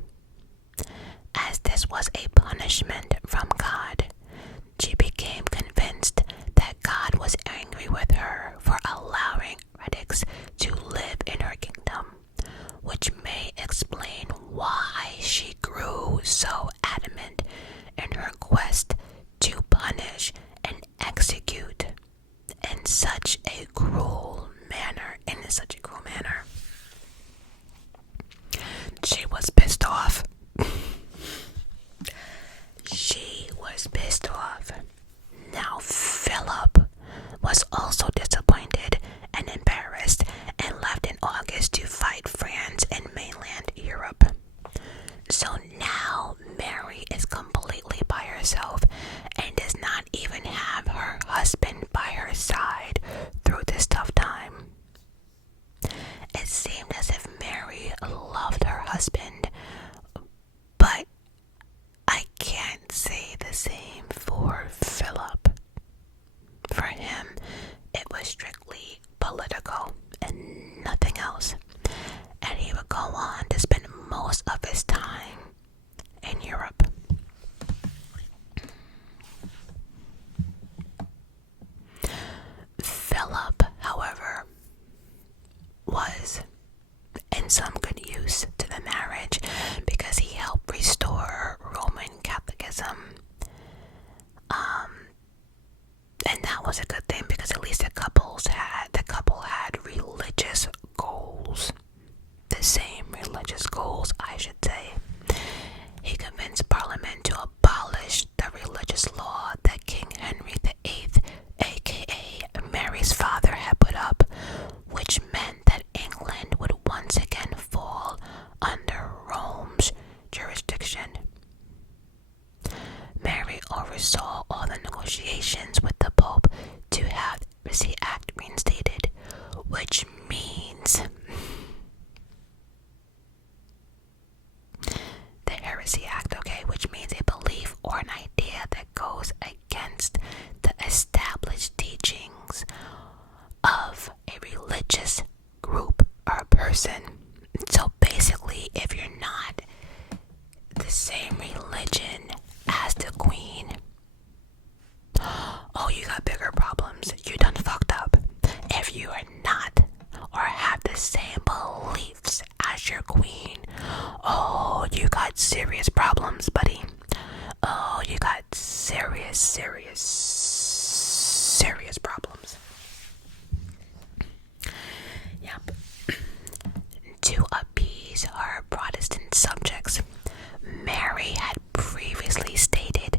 As this was a punishment from God, she became convinced that God was angry with her for allowing heretics to live in her kingdom, which may explain why she grew so adamant in her quest to punish and execute in such a cruel manner. She was pissed off. Now Philip was also disappointed and embarrassed and left in August to fight France in mainland Europe. So now Mary is completely by herself and does not even have her husband by her side through this tough time. It seemed as if Mary loved her husband, but I can't say the same for Philip. For him, it was strictly political and nothing else, and he would go on to spend most of his time in Europe. Philip, however, was in some good use to the marriage because he helped restore Roman Catholicism. And that was a good thing because at least the couple had religious goals. The same religious goals, I should say. He convinced Parliament to abolish the religious law that King Henry VIII, aka Mary's father, had put up, which meant that England would once again fall under Rome's jurisdiction. Mary oversaw all the negotiations with the Pope to have the Heresy Act reinstated, which means which means a belief or an idea that goes against the established teachings of a religious group or a person. So basically, if you're not the same religion as the Queen, oh, you got bigger problems. You done fucked up. If you are not or have the same beliefs as your Queen, oh, you got serious problems, buddy. Oh, you got serious problems. Yep. To appease her Protestant subjects, Mary had previously stated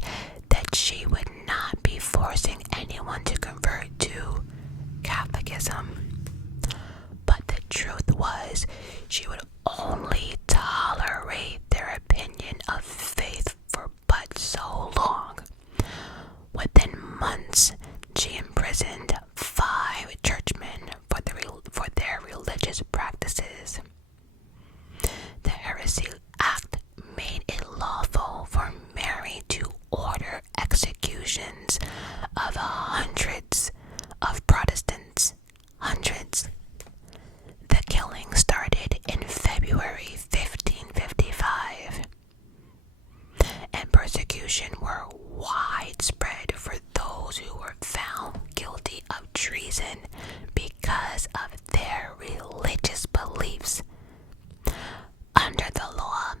that she would not be forcing anyone to convert to Catholicism. But the truth was, she would only tolerate their opinion of faith for but so long. Within months, she imprisoned 5 churchmen for their religious practices. The Heresy Act made it lawful for Mary to order executions of hundreds of Protestants. Hundreds. The killing started in February 1555, and persecution were widespread for those who were found guilty of treason because of their religious beliefs. Under the law,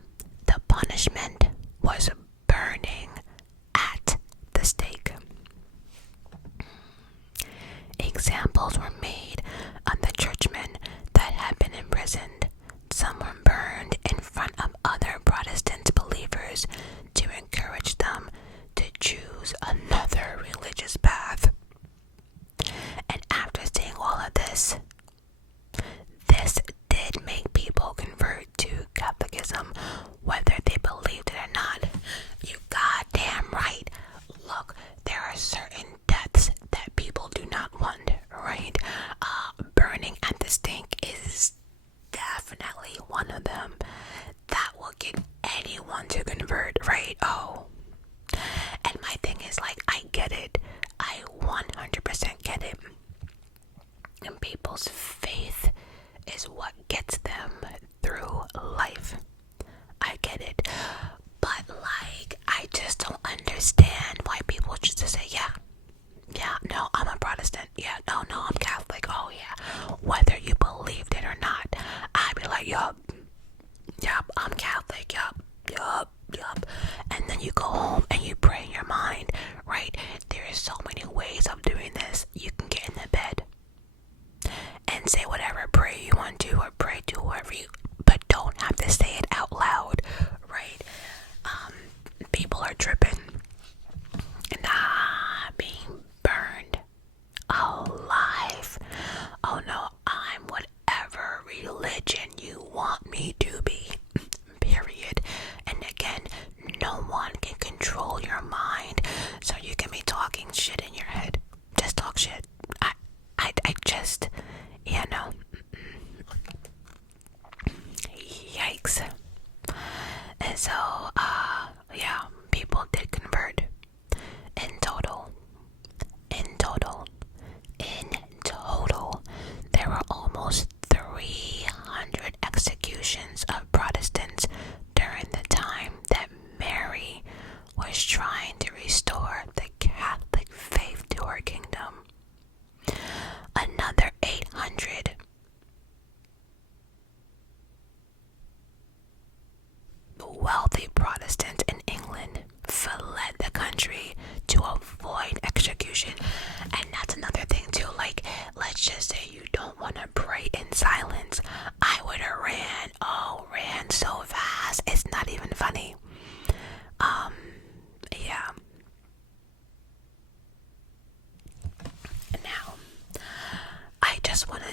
the punishment was burning at the stake. Examples were made of the churchmen that had been imprisoned. Some were burned in front of other Protestant believers to encourage them to choose another religious path.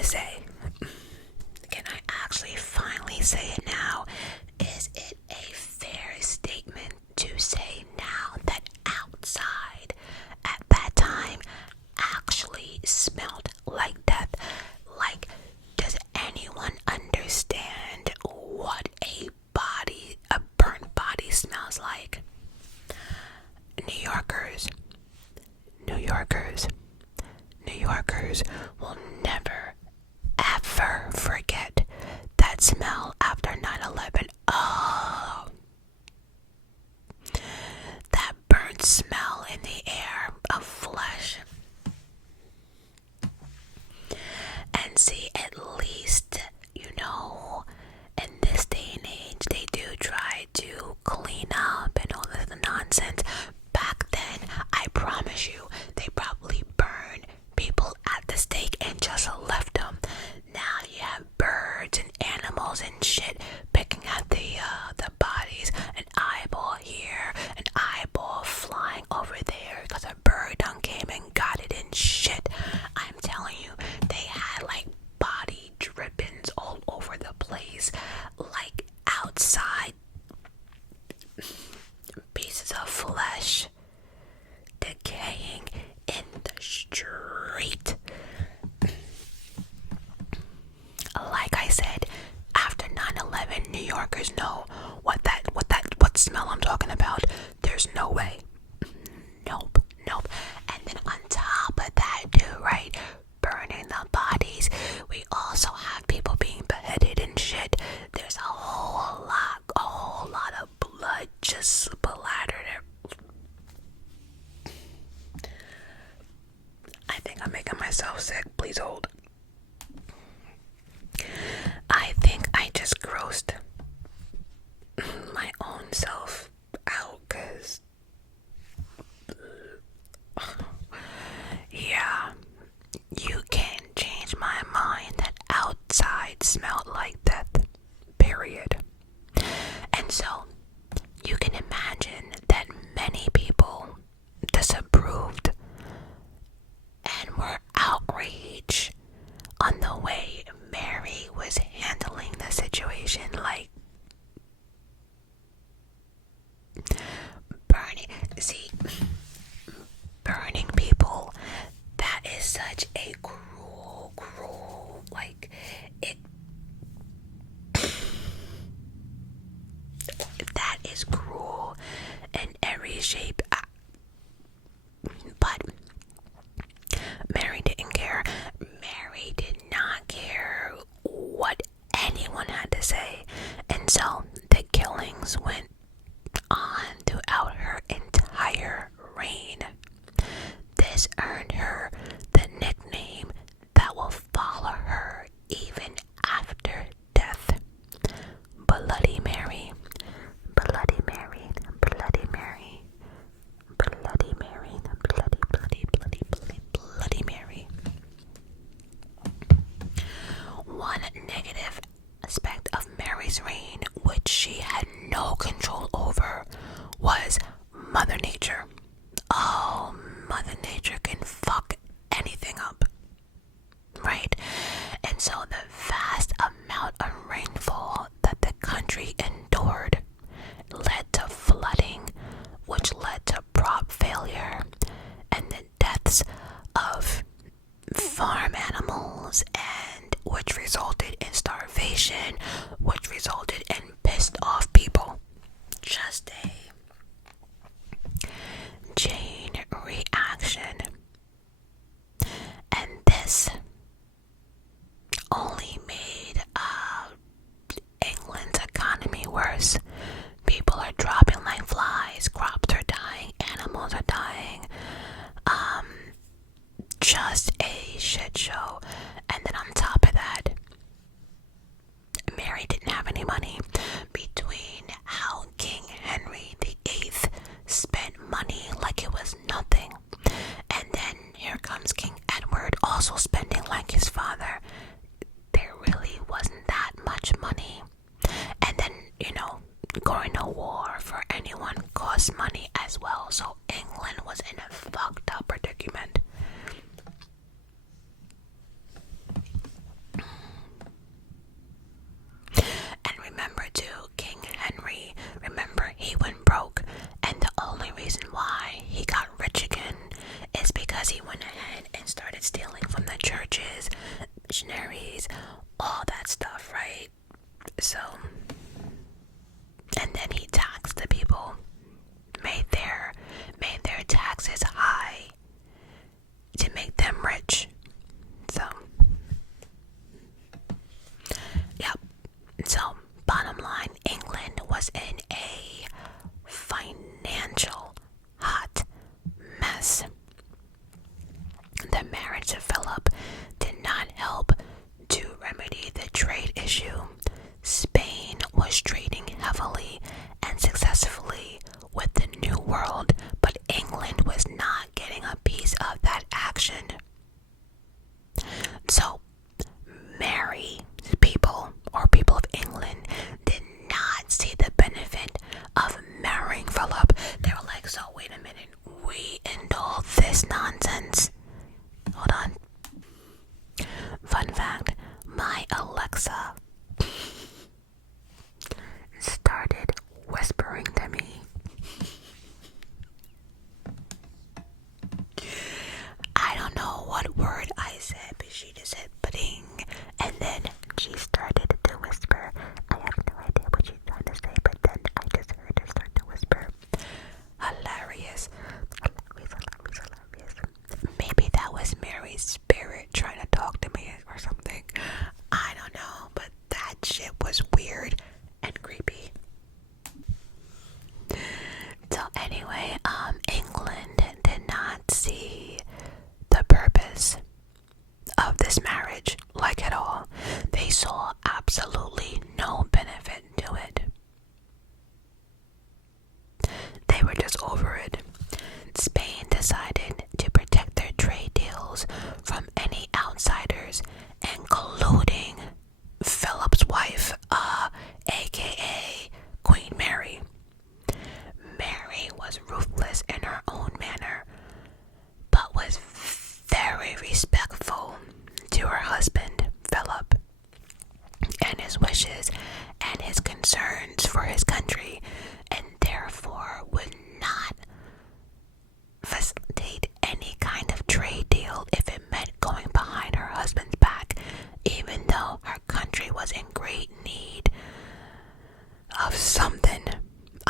to say? Can I actually finally say it now? Is it a fair statement to say now that outside at that time actually smelled like death? Like, does anyone understand what a burnt body smells like? New Yorkers will never ever forget that smell after 9/11. Oh, that burnt smell in the air of flesh. And see, at least, in this day and age, they do try to clean up and all this nonsense. Back then, I promise you, they probably burned people at the stake and just left them. Now you have birds and animals and shit picking at the bodies. An eyeball here, an eyeball flying over there because a bird done came and got it and shit. I'm telling you, they had like body drippings all over the place, like outside pieces of flesh decaying in the street. Like I said, after 9/11, New Yorkers know what smell I'm talking about. There's no way. Nope. And then on top of that too, right? Burning the bodies. We also have people being beheaded and shit. There's a whole lot of blood just splattered. I think I'm making myself sick. Please hold. I think I just grossed my own self out, cause yeah, you can't change my mind that outside smelled like death, period. And so you can imagine that many people disapproved and were outraged on the way Mary was handling the situation, like burning people. That is such a cruel, like, it, that is cruel in every shape. But Mary didn't care. Mary did not care what anyone had to say. And so the killings went on throughout her entire reign. This earned her the nickname that will follow her even after death: Bloody Mary. Bloody Mary. Bloody Mary. Bloody Mary. Bloody Mary. One negative aspect of Mary's reign, which she had no control over, was Mother Nature. Oh, Mother Nature can fuck anything up, right? And so the vast amount of rainfall that the country endured led to flooding, which led to crop failure and the deaths of farm animals, and which resulted in starvation, which resulted in pissed off people. Just a chain reaction. And this only made England's economy worse. People are dropping like flies, crops are dying, animals are dying. Just a shit show. And then on top of that, Mary didn't have any money. Between how King Henry VIII spent money like it was nothing, and then here comes King Edward also spending like his father, there really wasn't that much money. And then, going to war for anyone costs money as well. So England was in a fucked up predicament. Philip did not help to remedy the trade issue. Spain was trading heavily and successfully with the New World, but England was not getting a piece of that action. So, Mary's people, or people of England, did not see the benefit of marrying Philip. They were like, so wait a minute, we indulge this nonsense. Hold on. Fun fact, my Alexa started whispering to me. I don't know what word I said, but she just said pudding, and then she started to whisper. I have no idea what she's trying to say, but then I just heard her start to whisper. Hilarious. Maybe that was Mary's spirit trying to talk to me or something. I don't know, but that shit was weird and creepy. So anyway, England did not see the purpose of this marriage like at all. They saw absolutely no benefit to it. They were just over it. Spain decided to protect their trade deals from any outsiders, including Philip's wife, aka Queen Mary. Mary was ruthless in her own manner, but was very respectful to her husband, Philip, and his wishes and his concerns for his country, and therefore would not facilitate any kind of trade deal if it meant going behind her husband's back, even though her country was in great need of something,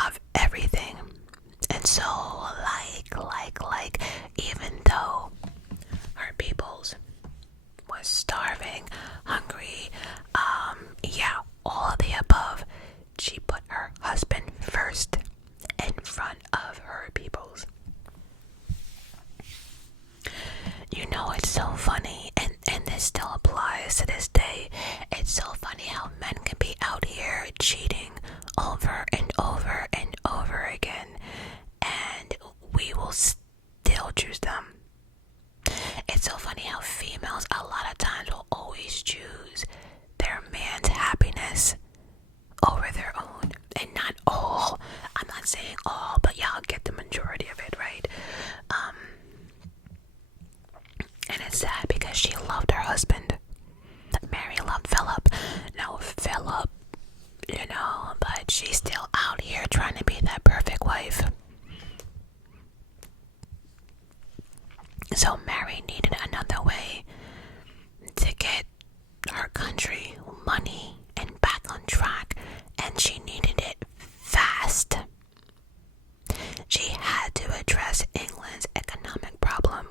of everything. And so, even though her peoples was starving, hungry, all of the above, she put her husband first in front of her peoples. You know, it's so funny, and this still applies to this day. It's so funny how men can be out here cheating over and over and over again, and we will still choose them. It's so funny how females a lot of times will always choose their man's happiness over their own. And not all, I'm not saying all, but y'all get the majority of it, right? And it's sad because she loved her husband. Mary loved Philip. No, Philip, but she's still out here trying to be that perfect wife. So Mary needed another way to get her country money and back on track, and she needed it fast. She had to address England's economic problem.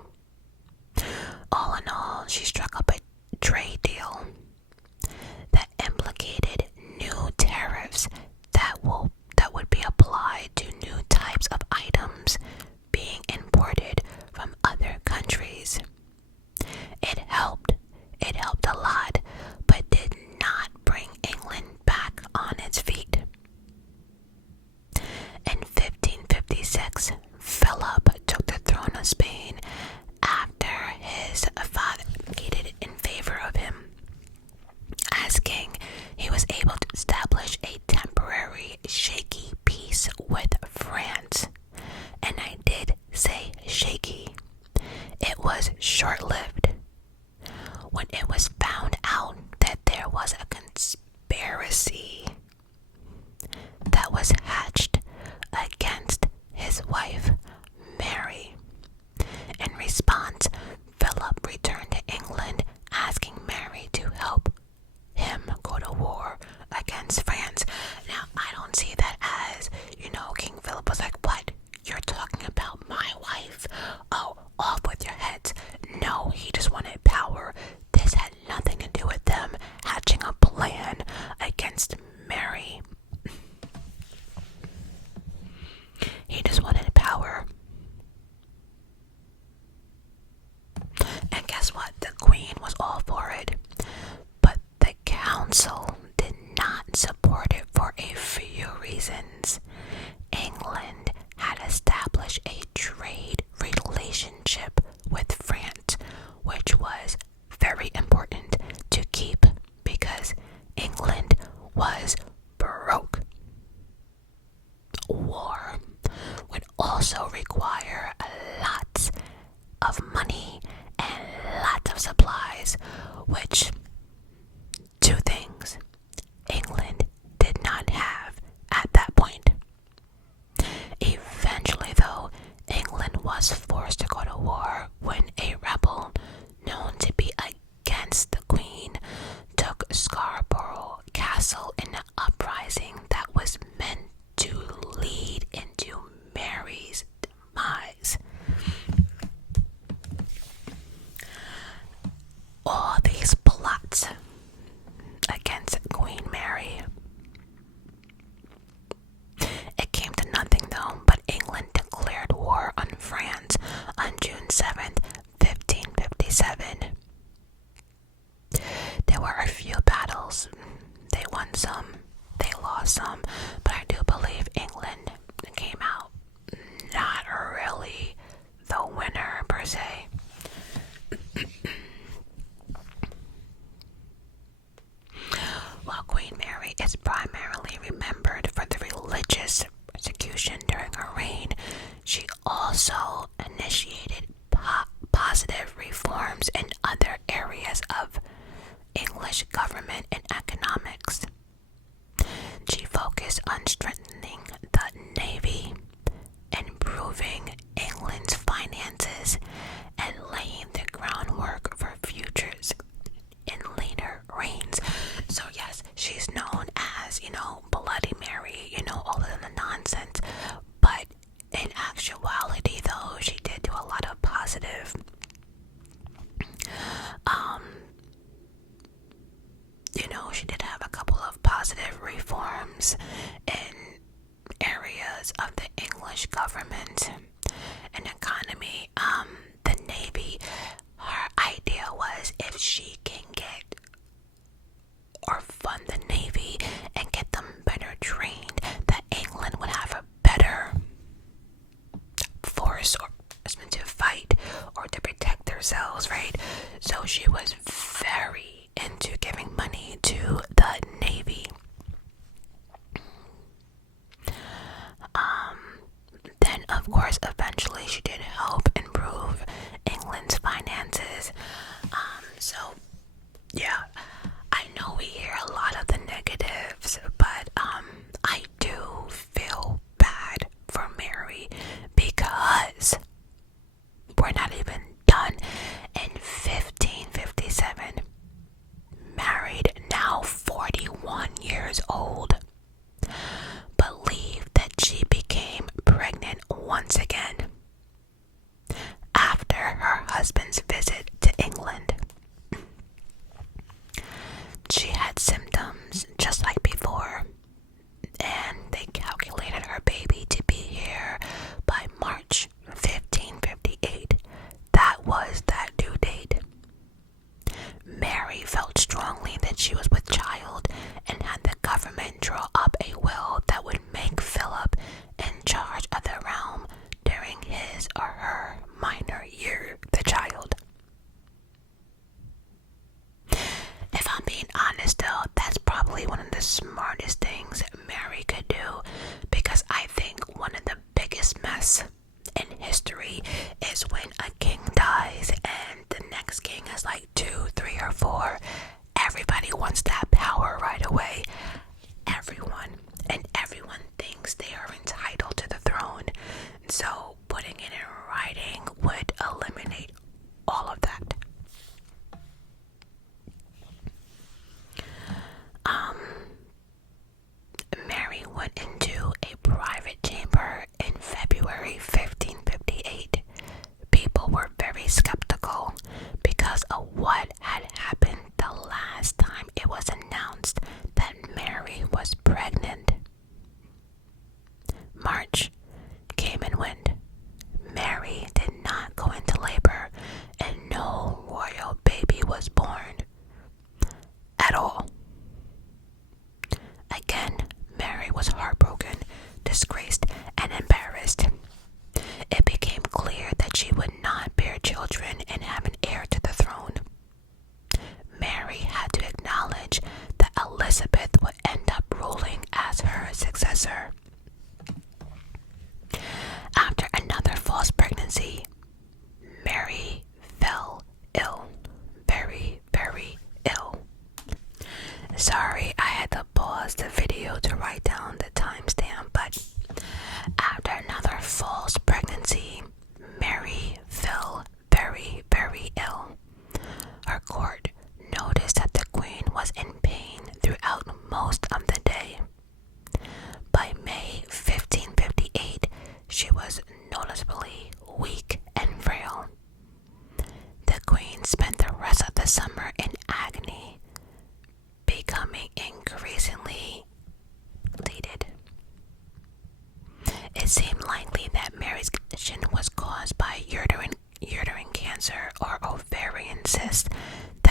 All in all, she struck up a trade deal that implicated new tariffs that would be applied to new types of items being imported from other countries. It helped a lot, but did not bring England back on its feet. In 1556, Philip took the throne of Spain after his father succeeded in was broke. War would also require lots of money and lots of supplies, which, two things, England did not have at that point. Eventually, though, England was forced to go to war when a rebel known to be against the Queen took Scarborough Castle in an uprising that was meant to lead into Mary's demise. All these plots against Queen Mary. It came to nothing though, but England declared war on France on June 7th, 1557. There were a few battles. They won some, they lost some, but I do believe England came out not really the winner per se. While Queen Mary is primarily remembered for the religious persecution during her reign, she also initiated positive reforms in other areas of English government and economics. She focused on strengthening the navy, improving England's finances, and laying the groundwork for futures in later reigns. So yes, she's known as, Bloody Mary, all of the nonsense. But in actuality, though, she did do a lot of positive, she did have a couple of positive reforms in areas of the English government and economy. The Navy, her idea was if she can get or fund the Navy and get them better trained, that England would have a better force or to fight or to protect themselves, right? So she was very into giving money to the Navy. Then, of course, eventually she did help improve England's finances. So, yeah, I know we hear a lot of the negatives, but I do feel bad for Mary because we're not even done. In 1557, married, now 41 years old, believed that she became pregnant once again after her husband's visit to England. She had symptoms just like before, and they calculated her baby to be here by March 1558. That was that due date. Mary felt strongly that she was with child and had the government draw up a will that would make Philip in charge of the realm during his or her minor year, the child. If I'm being honest though, that's probably one of the smartest things Mary could do, because I think one of the biggest mess in history is when a king dies and the next king is like 2, 3, or 4. Everybody wants that power right away. Everyone thinks they are entitled to the throne. So putting it in writing would eliminate all of that.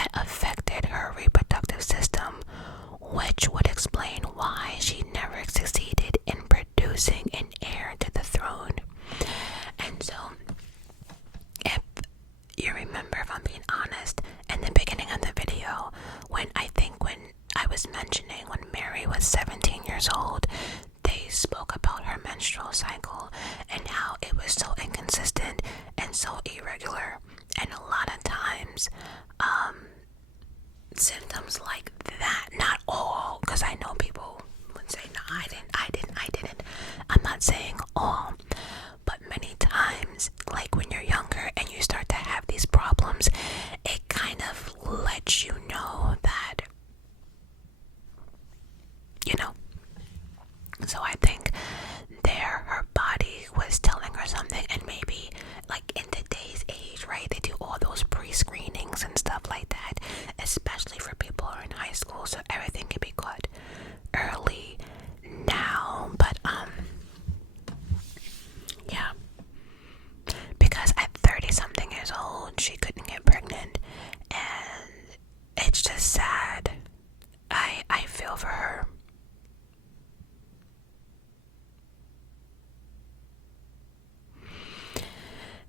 that affected her reproductive system, which would explain why she never succeeded in producing an heir to the throne. And so, if you remember, if I'm being honest, in the beginning of the video, when I was mentioning when Mary was 17 years old, they spoke about her menstrual cycle and how it was so inconsistent and so irregular, and a lot of times symptoms like that, not all, because I know people would say, no, I didn't. I'm not saying all, but many times, like when you're younger and you start to have these problems, it kind of lets you know that, so I think her body was telling her something. And maybe like in today's age, right, they do all those pre-screenings and stuff like that, especially for people who are in high school, so everything can be caught early now. But yeah, because at 30 something years old she couldn't get pregnant, and it's just sad. I feel for her.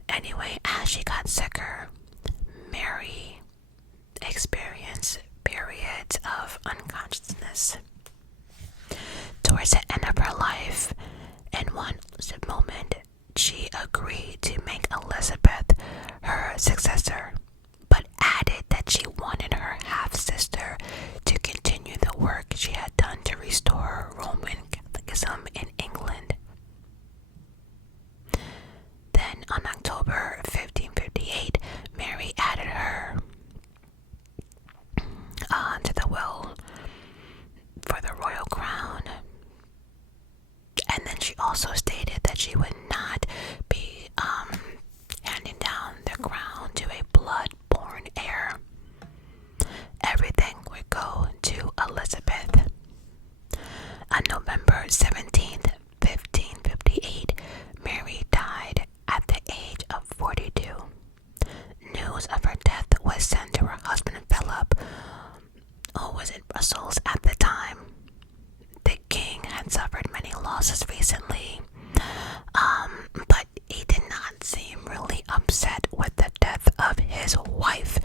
Anyway, as she got sicker, Mary experienced periods of unconsciousness. Towards the end of her life, in one moment, she agreed to make Elizabeth her successor, but added that she wanted her half-sister to continue the work she had done to restore Roman Catholicism in England. Then, on October 1558, Mary added her to the will for the royal crown. And then she also stated that she would not be handing down the crown to a blood-born heir. Everything would go to Elizabeth. On November 17th, 1558, Mary died at the age of 42. News of her death was sent to her husband Philip, who was in Brussels at the time. The king had suffered many losses recently, but he did not seem really upset with the death of his wife.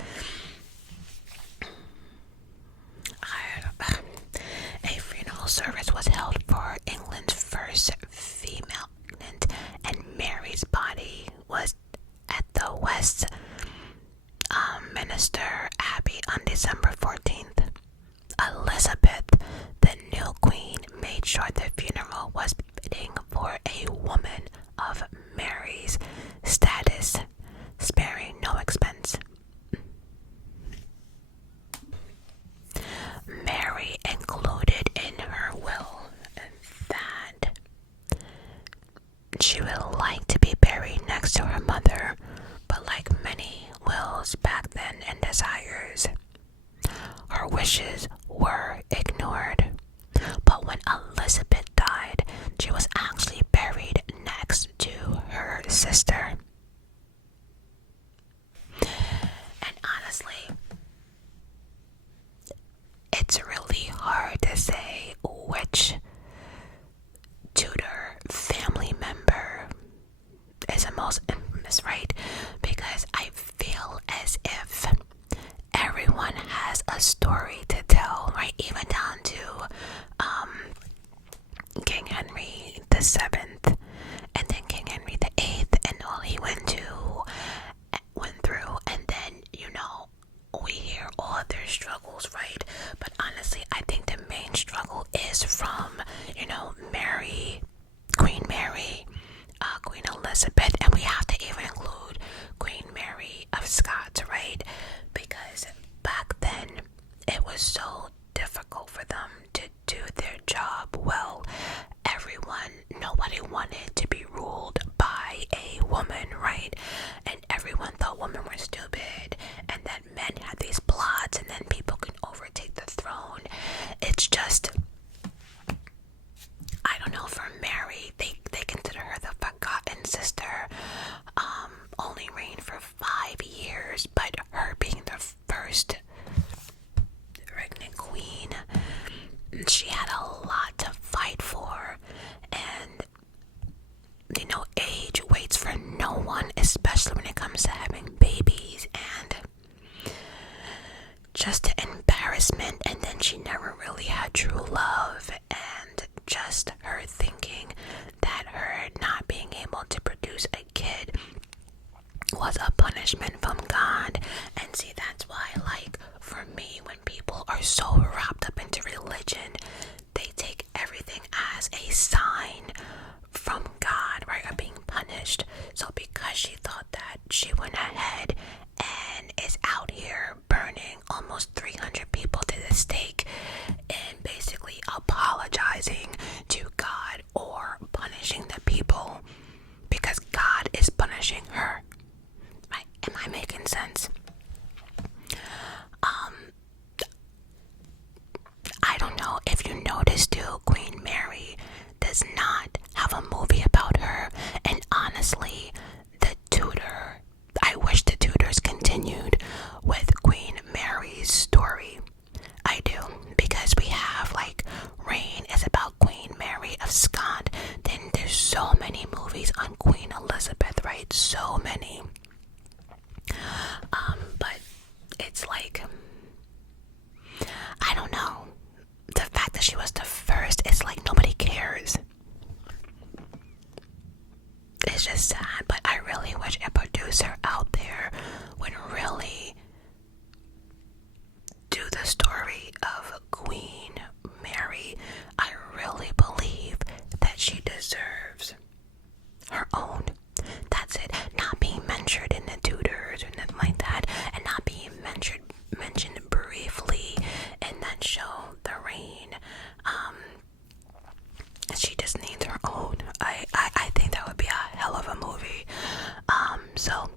A funeral service was held for England's first female pregnant, and Mary's body was at the Westminster Abbey on December 14th. Elizabeth, the new queen, made sure the funeral was befitting for a woman of Mary's status, sparing no expense. Mary included in her will that she would like to be buried next to her mother, but like many wills back then and desires, her wishes were ignored. But when Elizabeth died, she was actually buried next to her sister. And honestly, it's really hard to say which Tudor family member is the most infamous, right? Because I feel as if everyone has a story to tell, right? Even down to King Henry the Seventh, and then King Henry the Eighth, and all he went through, and then we hear all of their struggles, right? But honestly, I think the main struggle is from Mary, Queen Mary, Queen Elizabeth, and we have to even include Queen Mary of Scots, right? Because back then it was so difficult for them to do their job well. Nobody wanted to be ruled by a woman, right? And everyone thought women were stupid, and that men had these plots, and then people can overtake the throne. It's just, I don't know, for Mary, they consider her the forgotten sister. Only reigned for 5 years, but her being the first just embarrassment, and then she never really had true love, and just her thinking that her not being able to produce a kid was a punishment from God. And see, that's why, like, for me, when people are so wrapped up into religion, they take everything as a sign from God, right, or being punished. So because she thought that, she went ahead and is out here burning almost 300 people to the stake and basically apologizing to God or punishing the people because God is punishing her. Right? Am I making sense? I don't know if you noticed too, Queen Mary does not have a movie about her, and honestly, I wish the Tudors continued with Queen Mary's story. I do, because we have, like, Reign is about Queen Mary of Scots, then there's so many movies on Queen Elizabeth, right? So many. But it's like, I don't know. The fact that she was the first, it's like nobody cares. It's just sad, but I really wish a producer out there would really do the story of Queen Mary. I really believe that she deserves her own. That's it. Not being mentioned in the Tudors or nothing like that, and not being mentioned briefly in that show, The Reign. She just needs her own. I think that would be a hell of a movie. So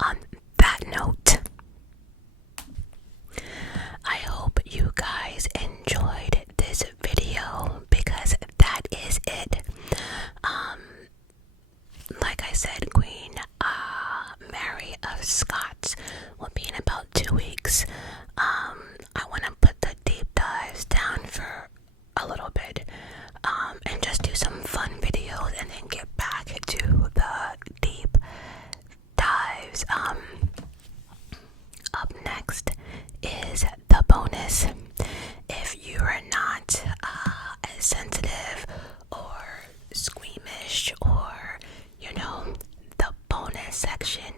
on that note, I hope you guys enjoyed this video, because that is it. Like I said, Queen Mary of Scots will be in about 2 weeks. I want to put the deep dives down for a little bit, and just do some fun videos, and then get back to the deep dives. Up next is the bonus. If you are not as sensitive or squeamish, or the bonus section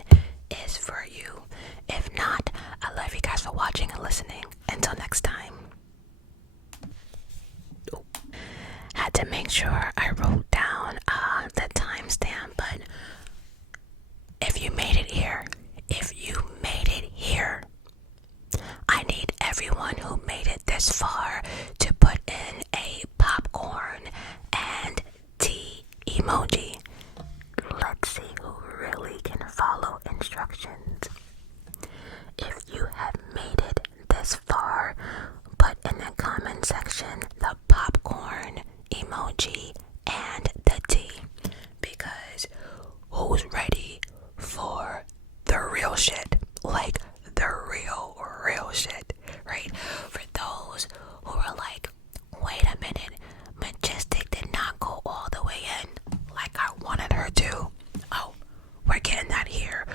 is for you. If not, I love you guys for watching and listening. Until next time. Had to make sure I wrote down the timestamp, but if you made it here, I need everyone who made it this far to put in a popcorn and tea emoji. Let's see who really can follow instructions. If you have made it this far, put in the comment section the popcorn emoji and the tea, because who's ready for the real shit? Like the real shit, right? For those who are like, wait a minute, Majestic did not go all the way in like I wanted her to. Oh, we're getting that here.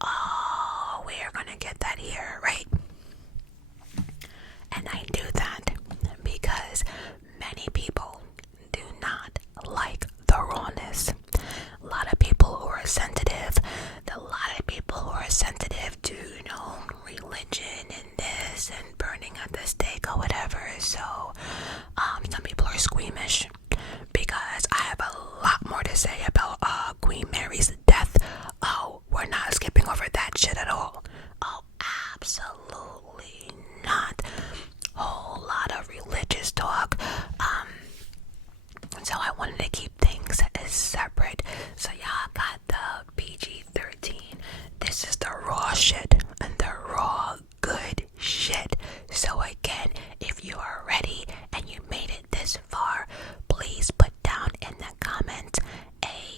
Oh, we're gonna get that here, right? And I do that because many people do not like the rawness. A lot of people who are sensitive, to, religion and this and burning at the stake or whatever. So, some people are squeamish, because I have a lot more to say about Queen Mary's death. Oh, we're not skipping over that shit at all. Oh, absolutely not. Whole lot of religious talk. So I wanted to keep things as separate. So y'all got the PG-13. This is the raw shit and the raw good shit. So again, if you are ready and you made it this far, please put down in the comments a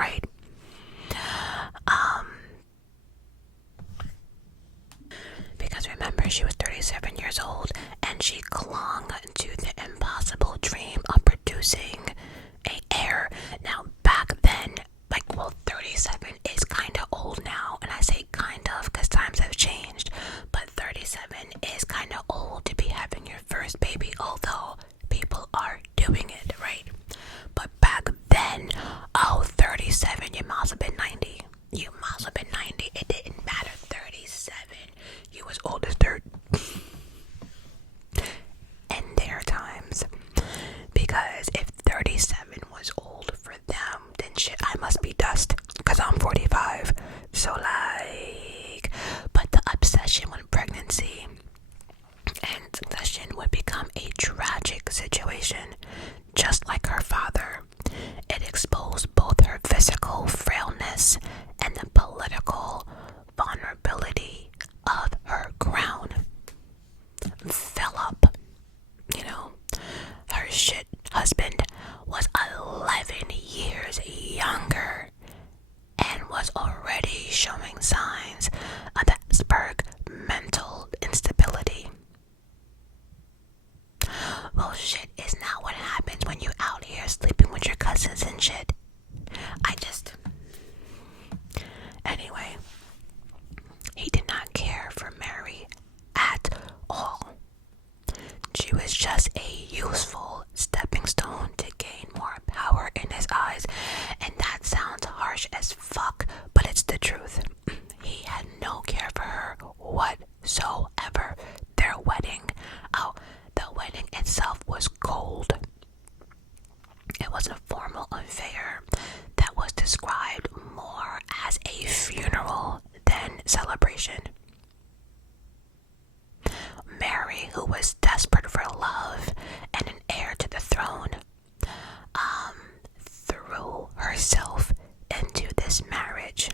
right? Because remember, she was 37 years old and she clung to the impossible dream of producing a heir. Now, back then, 37 is kind of old now, and I say kind of because times have changed, but 37 is kind of old to be having your first baby, although people are doing it, right? But back then, 37, you must have been 90. You must have been 90. It didn't matter. 37. You was old as dirt. In their times. Because if 37 was old for them, then shit, I must be dust. Because I'm 45. So but the obsession with pregnancy and succession would become a tragic situation. Just like her father, it exposed both her physical frailness and the political vulnerability of her crown. Philip, her shit husband, was 11 years younger and was already showing signs of Asperger's mental instability. Well, shit is not what happens when you out here sleeping with your cousins and shit. Anyway, he did not care for Mary at all. She was just a useful stepping stone to gain more power in his eyes, and that sounds harsh as fuck, but it's the truth. He had no care for her whatsoever. Their wedding, the wedding itself was cold. It was a formal affair that was described more as a funeral than celebration. Mary, who was desperate for love and an heir to the throne, threw herself into this marriage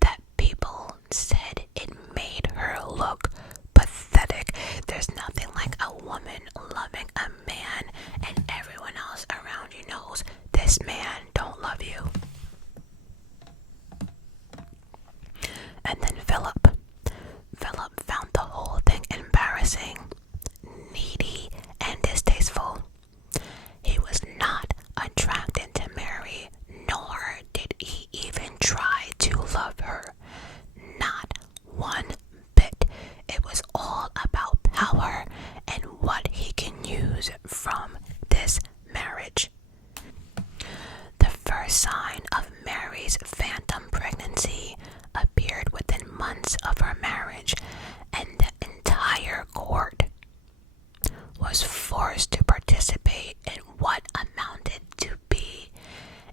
that people said it made her look pathetic. There's nothing like a woman loving a man and everyone else around you knows this man don't love you. And then Philip found the whole thing embarrassing, needy, and distasteful. He was not attracted to Mary, nor did he even try to love her. Not one bit. It was all about power and what he can use from this marriage. The first sign of Mary's phantom pregnancy appeared within months of her marriage, and the entire court was forced to participate in what amounted to be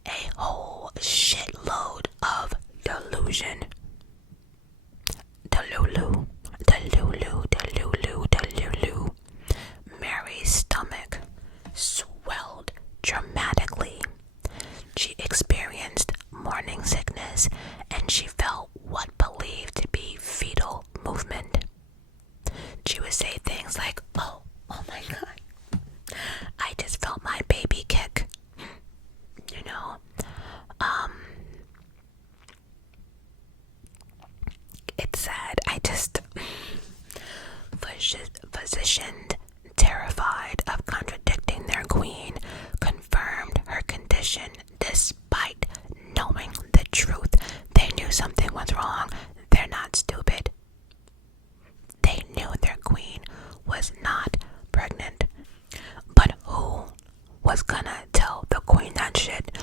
a whole shitload of delusion. Delulu. Mary's stomach swelled dramatically. She experienced morning sickness and she felt what believed to be fetal movement. She would say things like, oh my god, I just felt my baby kick. It's sad. Physicians, terrified of contradicting their queen, confirmed her condition despite knowing the truth. They knew something was wrong. They're not stupid. They knew their queen was not pregnant. But who was gonna tell the queen that shit?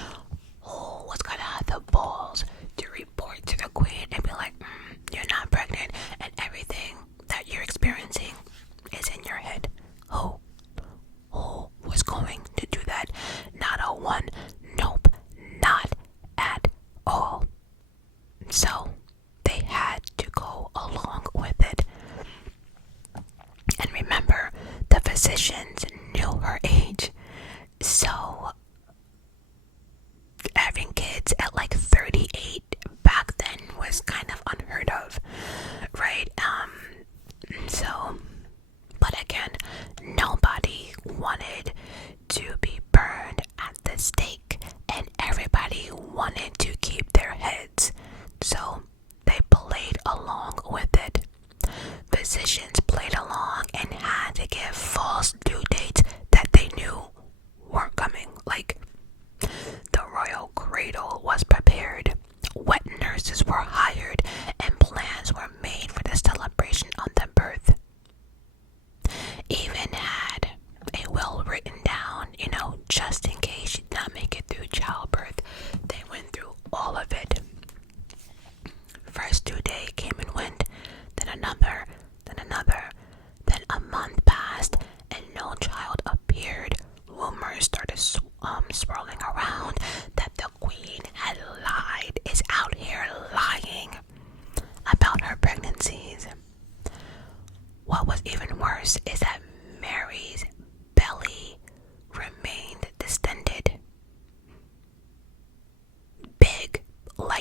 Who was gonna have the balls to report to the queen and be like, you're not pregnant and everything that you're experiencing is in your head? Who was going to do that? Not a one. Nope, not at all. So they had to go along with it. And remember, the physicians knew her age. So having kids at 38 back then was kind of unheard of, right? But again, nobody wanted to be burned at the stake, and everybody wanted to keep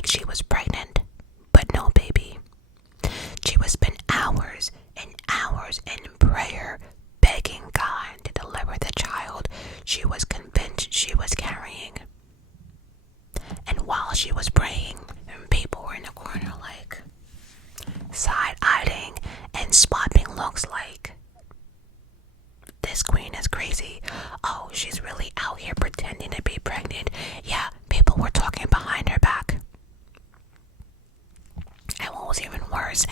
she was pregnant, but no baby. She would spend hours and hours in prayer, begging God to deliver the child she was convinced she was carrying. And while she was praying, people were in the corner like side-eyeing and swapping looks like, this queen is crazy. Oh, she's really out here pretending to be pregnant. Yeah, people were talking behind her back. And what was even worse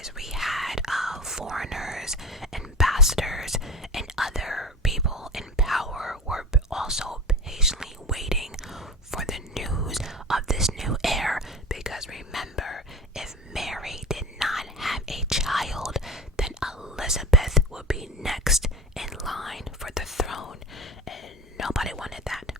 is we had foreigners, ambassadors, and other people in power were also patiently waiting for the news of this new heir. Because remember, if Mary did not have a child, then Elizabeth would be next in line for the throne, and nobody wanted that.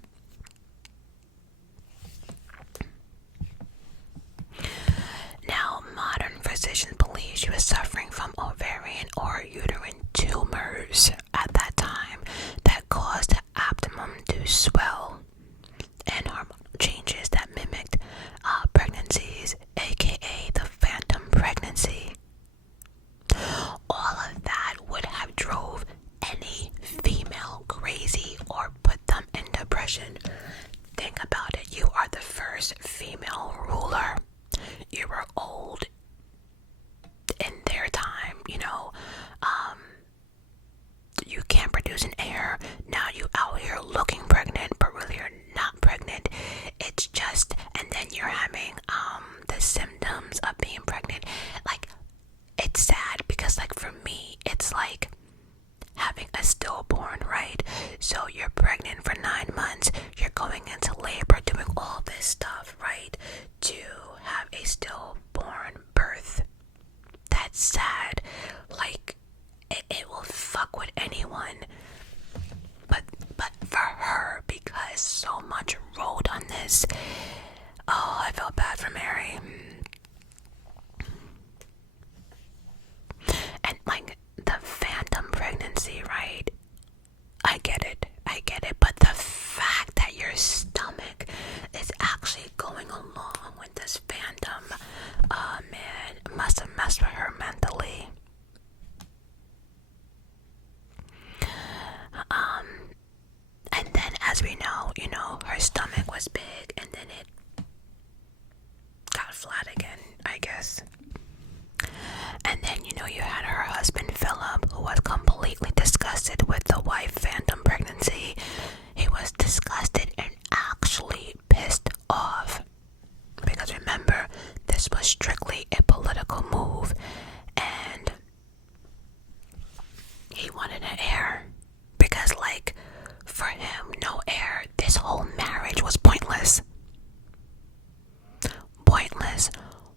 Now, modern physicians believe she was suffering from ovarian or uterine tumors at that time that caused the abdomen to swell, and hormonal changes that mimicked pregnancies, aka the phantom pregnancy. All of that would have drove any female crazy or put them in depression. Think about it. You are the first female ruler. You were old in their time, you can't produce an heir. Now you out here looking pregnant, but really you're not pregnant. It's just, and then you're having the symptoms of being pregnant. Like, it's sad because, like, for me, it's like having a stillborn, right? So you're pregnant for 9 months, you're going into labor, doing all this stuff, right, to have a stillborn birth. That's sad. Like, it will fuck with anyone, but for her, because so much rolled on this. Oh, I felt bad for Mary. And like the phantom pregnancy, right? I get it, but the fact that your stomach is actually going along with this phantom, man, must have messed with her mentally. And then, as we know, her stomach was big, and then it got flat again, I guess. And then, you had her husband Philip, who was completely disgusted with the wife phantom pregnancy. He was disgusted and actually pissed off. Because remember, this was strictly a political move, and he wanted an heir. Because, like, for him, no heir, this whole marriage was pointless. Pointless,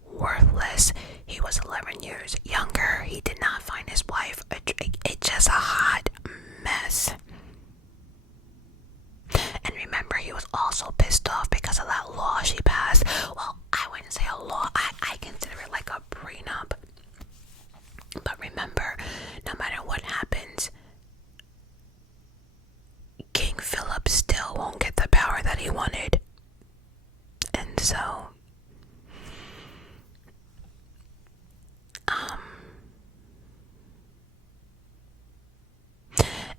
worthless. He was 11 years younger. He did not find his wife. It's just a hot mess. And remember, he was also pissed off because of that law she passed. Well, I wouldn't say a law. I consider it like a prenup. But remember, no matter what happens, King Philip still won't get the power that he wanted. And so,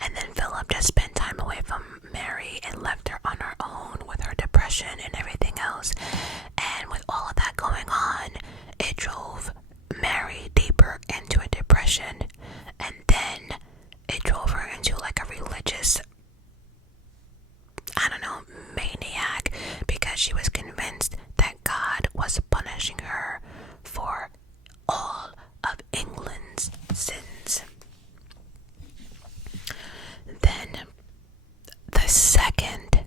and then Philip just spent time away from Mary and left her on her own with her depression and everything else. And with all of that going on, it drove Mary deeper into a depression. And then it drove her into like a religious, maniac, because she was convinced that God was punishing her for all of England's sins. Then the second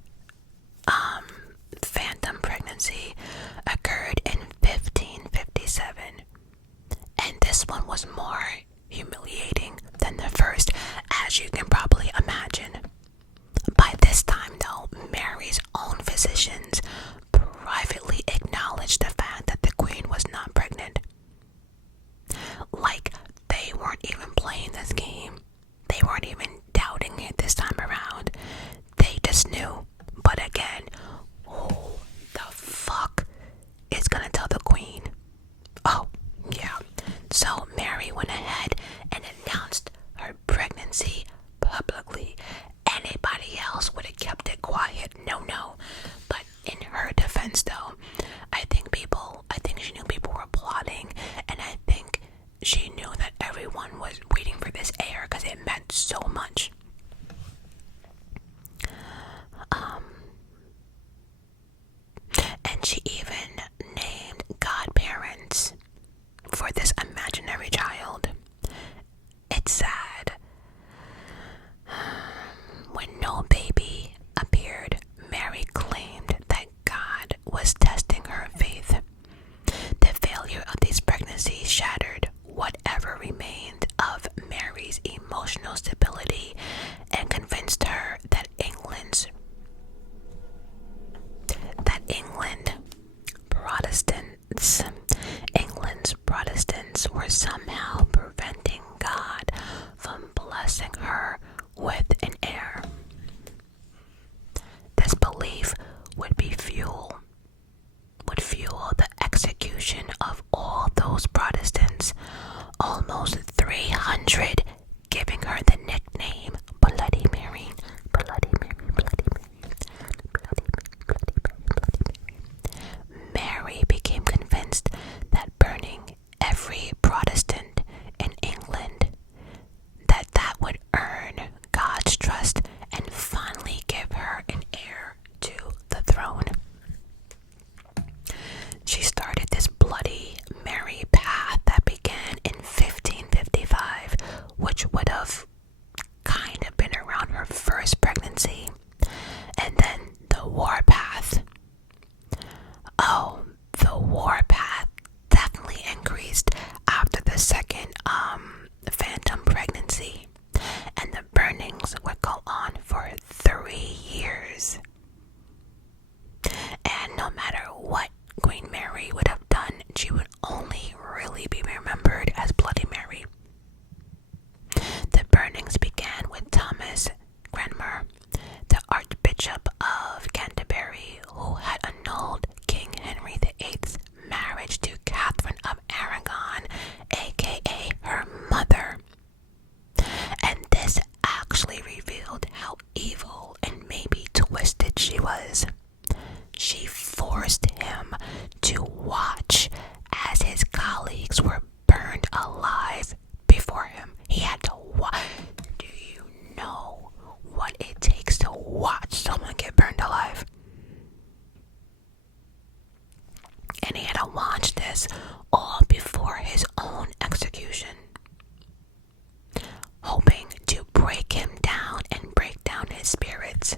she even named godparents for this imaginary child. It's sad. When no baby appeared, Mary claimed that God was testing her faith. The failure of these pregnancies shattered whatever remained of Mary's emotional stability and convinced her that England England's Protestants were somehow preventing God from blessing her with an heir. This belief would fuel the execution of all those Protestants, almost 300, giving her the nickname Bloody Mary. Bloody Mary, Bloody Mary, Bloody Mary, Bloody Mary, Bloody Mary. Mary became convinced that burning every Protestant in England, that would earn God's trust and finally give her an heir to the throne. She started this Bloody Mary path that began in 1555, which would have kind of been around her first pregnancy, and then the warpath. Oh, the warpath definitely increased after the second phantom pregnancy, and the burnings would go on for 3 years. And no matter what Queen Mary would have done, she would only really be remembered as Bloody Mary. The burnings began with Thomas Cranmer, the Archbishop of Canterbury, who had annulled King Henry VIII's marriage to Catherine of Aragon, aka her mother. And this actually revealed how evil and maybe twisted she was. She forced him to watch as his colleagues were burned alive before him. He had to watch. Do you know what it takes to watch someone get burned alive? And he had to watch this all before his own execution, hoping to break him down and break down his spirits.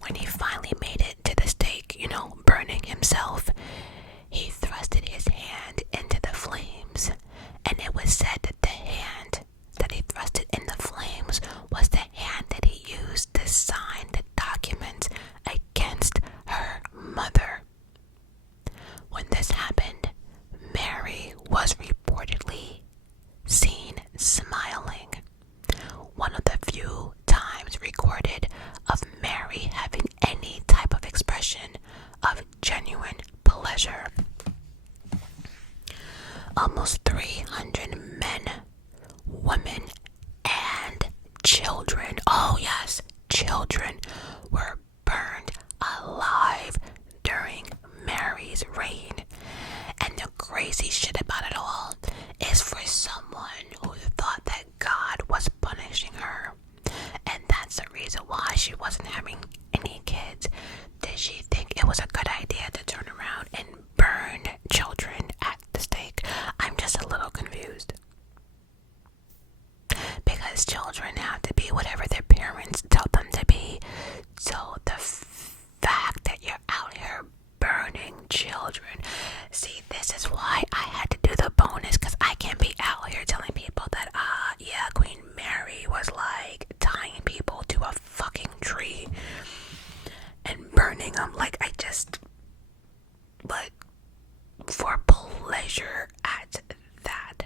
When he finally made it to the stake, burning himself, he thrusted his hand into the flames, and it was said that the hand that he thrusted in the flames was the hand that he used to sign the document against her mother. When this happened, Mary was reportedly seen smiling. One of the few times recorded of Mary having any type of expression of genuine pleasure. Almost 300 men, women, and children, oh yes, children, were burned alive during Mary's reign. And the crazy shit about it all is for someone who thought that God was punishing her, and that's the reason why she wasn't having any kids. Did she think it was a good idea to turn around and burn children at the stake? I'm just a little confused. Because children have to be whatever their parents tell them to be. So the fact that you're out here burning children. See, this is why I had to do the bonus, because I can't be out here telling people that, yeah, Queen Mary was like tying people to a fucking tree and burning them. But for pleasure at that.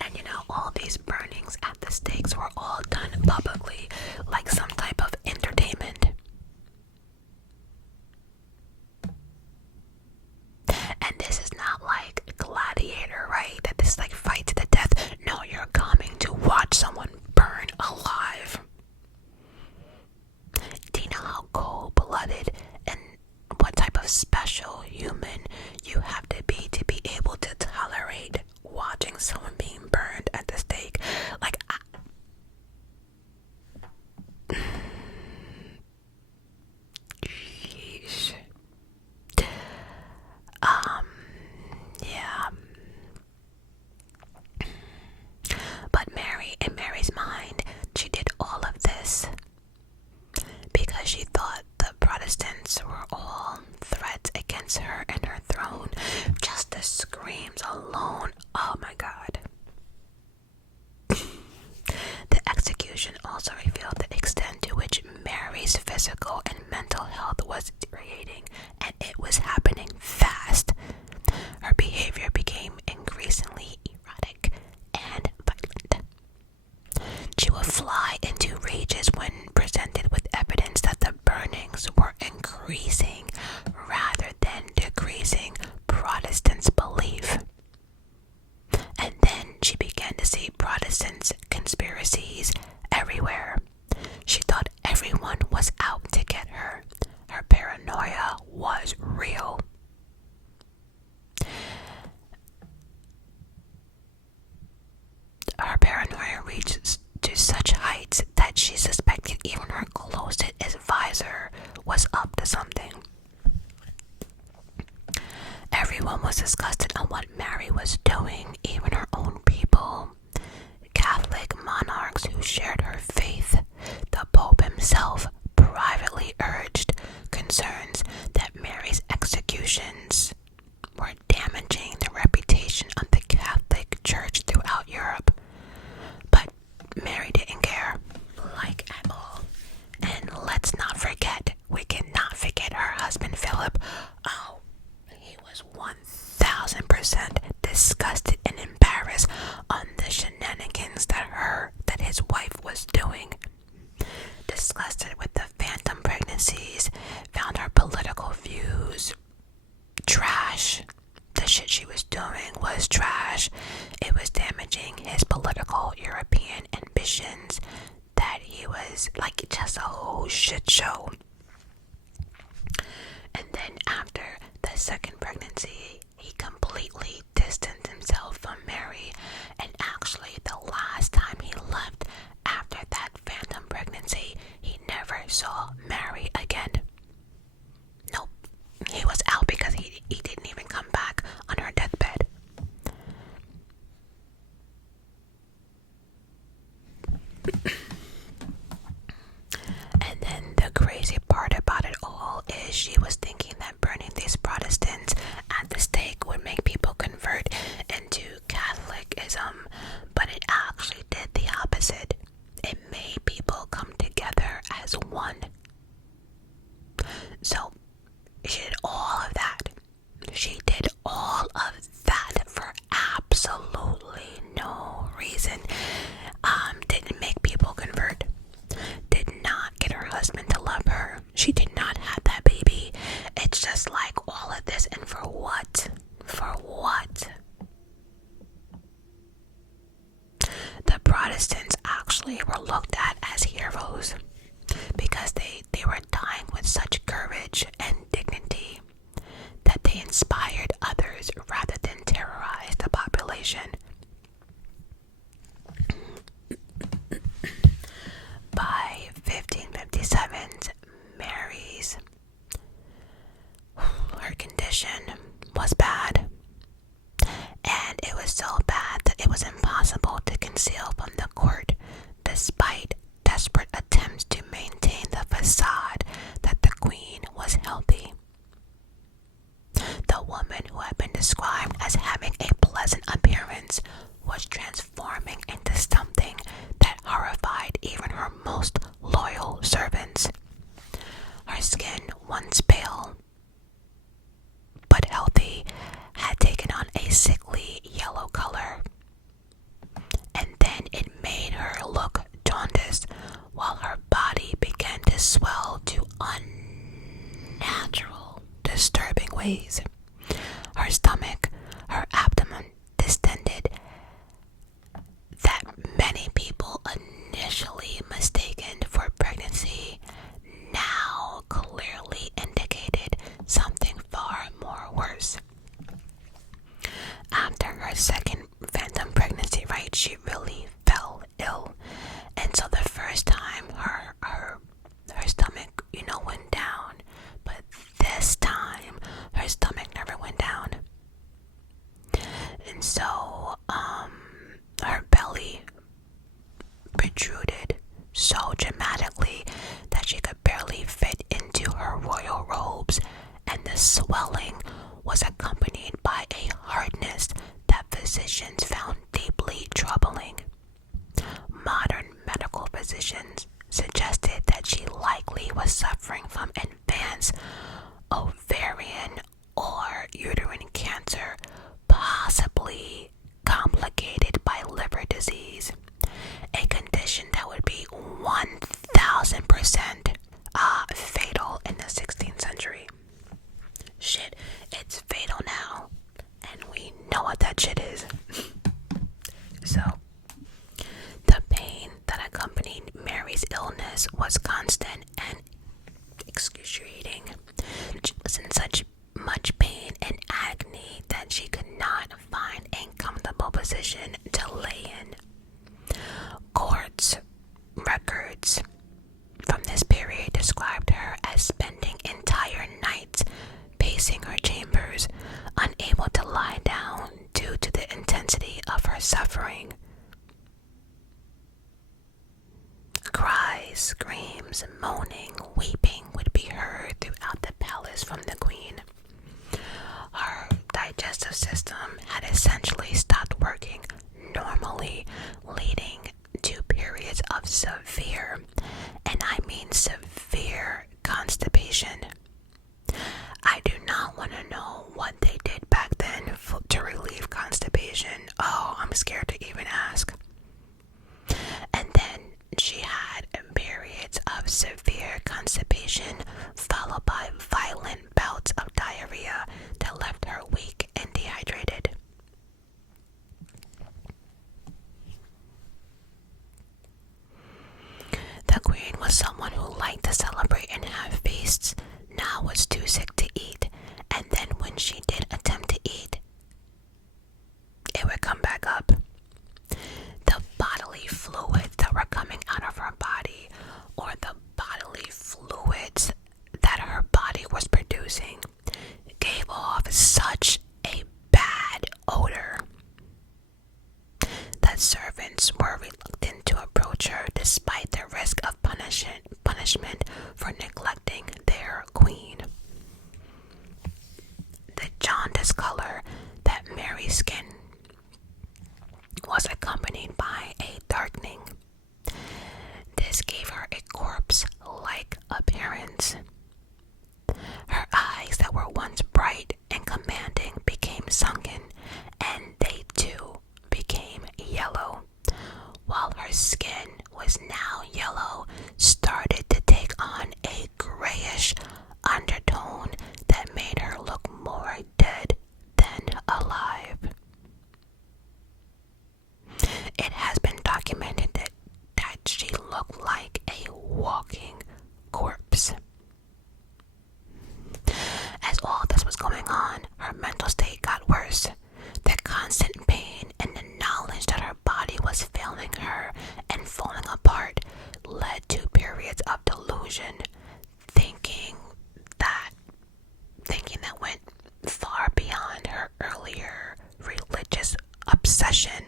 And all these burnings at the stakes were all done publicly, like some type of entertainment. And this is not like Gladiator, right? That this is like fight to the death. No, you're coming to watch someone burn alive. Do you know how cold-blooded and what type of special human you have to be able to tolerate watching someone being burned at the stake? against her and her throne. Just the screams alone. Oh my God. The execution also revealed the extent to which Mary's physical and mental health was deteriorating, and it was happening fast. Her behavior became increasingly erratic and violent. She would fly into rages when presented with evidence that the burnings were increasing rather than decreasing Protestants' belief. And then she began to see Protestants' conspiracies everywhere. She thought everyone was out to get her. Her paranoia was real. Her paranoia reached to such heights that she suspected even her closest advisor was up to something. Everyone was disgusted on what Mary was doing, even her own people. Catholic monarchs who shared her faith, the Pope himself, privately urged concerns that Mary's executions were damaging the reputation of the Catholic Church throughout Europe. But Mary didn't care, like at all. And let's not forget, we cannot forget her husband Philip. Oh, he was 1000% disgusted and embarrassed on the shenanigans that his wife was doing. Disgusted with the phantom pregnancies, found her political views trash. The shit she was doing was trash. It was damaging his political European ambitions, that he was like just a whole shit show. And then after the second pregnancy, he completely distanced himself from Mary, and actually the last time he left after that phantom pregnancy, he never saw Mary again. Nope, he was out because he didn't even come back on her deathbed. And then the crazy part about it all is she was thinking that burning these Protestants at the stake would make people convert into Catholicism, but it actually did the opposite. It made people come together as one. So she did all of that. She did all of that for absolutely no reason. Didn't make people convert. Did not get her husband to love her. She did not have that baby. It's just like all of this, and for what? For what? The Protestants actually were looked at as heroes because they were dying with such courage and dignity that they inspired others rather than terrorize the population. By 1557, Mary's her condition was bad, and it was so bad that it was impossible to conceal from the court, despite desperate attempts to maintain the facade that the queen was healthy. The woman who had been described as having a pleasant appearance was transforming into something that horrified even her most loyal servants. Her skin, once pale but healthy, had taken on a sickly yellow color, and then it made her look jaundiced, while her body began to swell to unnatural, disturbing ways. Her stomach, her abdomen distended, that many people initially mistaken for pregnancy now clearly indicated something far more worse. After her second phantom pregnancy, right, she really fell ill, and so the first time her stomach, went down, but this time her stomach never went down, and so her belly protruded so dramatically that she could barely fit into her royal robes, and the swelling was accompanied by a hardness that physicians found deeply troubling. Modern medical physicians suggested that she likely was suffering from advanced ovarian or uterine cancer, possibly complicated by liver disease, a condition that would be 1000% fatal in the 16th century. Shit, it's fatal now, and we know what that shit is. So, the pain that accompanied Mary's illness was constant and excruciating. She was in such much pain and agony that she could not find a comfortable position to lay in. Courts records from this period described her as spending entire nights pacing her chambers, unable to lie down due to the intensity of her suffering. Cries, screams, moaning, weeping would be heard throughout the palace from the queen. Her digestive system had essentially stopped working normally, leading to periods of severe, and I mean severe, constipation. I do not want to know what they did back then to relieve constipation. Oh, I'm scared to even ask. And then she had periods of severe constipation followed by violent bouts of diarrhea that left her weak and dehydrated. The queen was someone who liked to celebrate and have feasts, now was too sick to eat, and then when she did attempt to eat, it would come back up. The bodily fluids that were coming out of her body, or the bodily fluids that her body was producing, gave off such a bad odor that servants were reluctant to approach her despite the risk of punishment for neglecting their queen. The jaundice color that Mary's skin was accompanied by a darkening. This gave her a corpse-like appearance. Her eyes that were once bright and commanding became sunken, and they too became yellow, while her skin was now yellow, started to take on a grayish undertone that made her look more dead than alive. It has been documented that she looked like a walking corpse. As all this was going on, her mental state got worse. The constant pain and the knowledge that her body was failing her and falling apart led to periods of delusion, thinking that went far beyond her earlier religious obsession.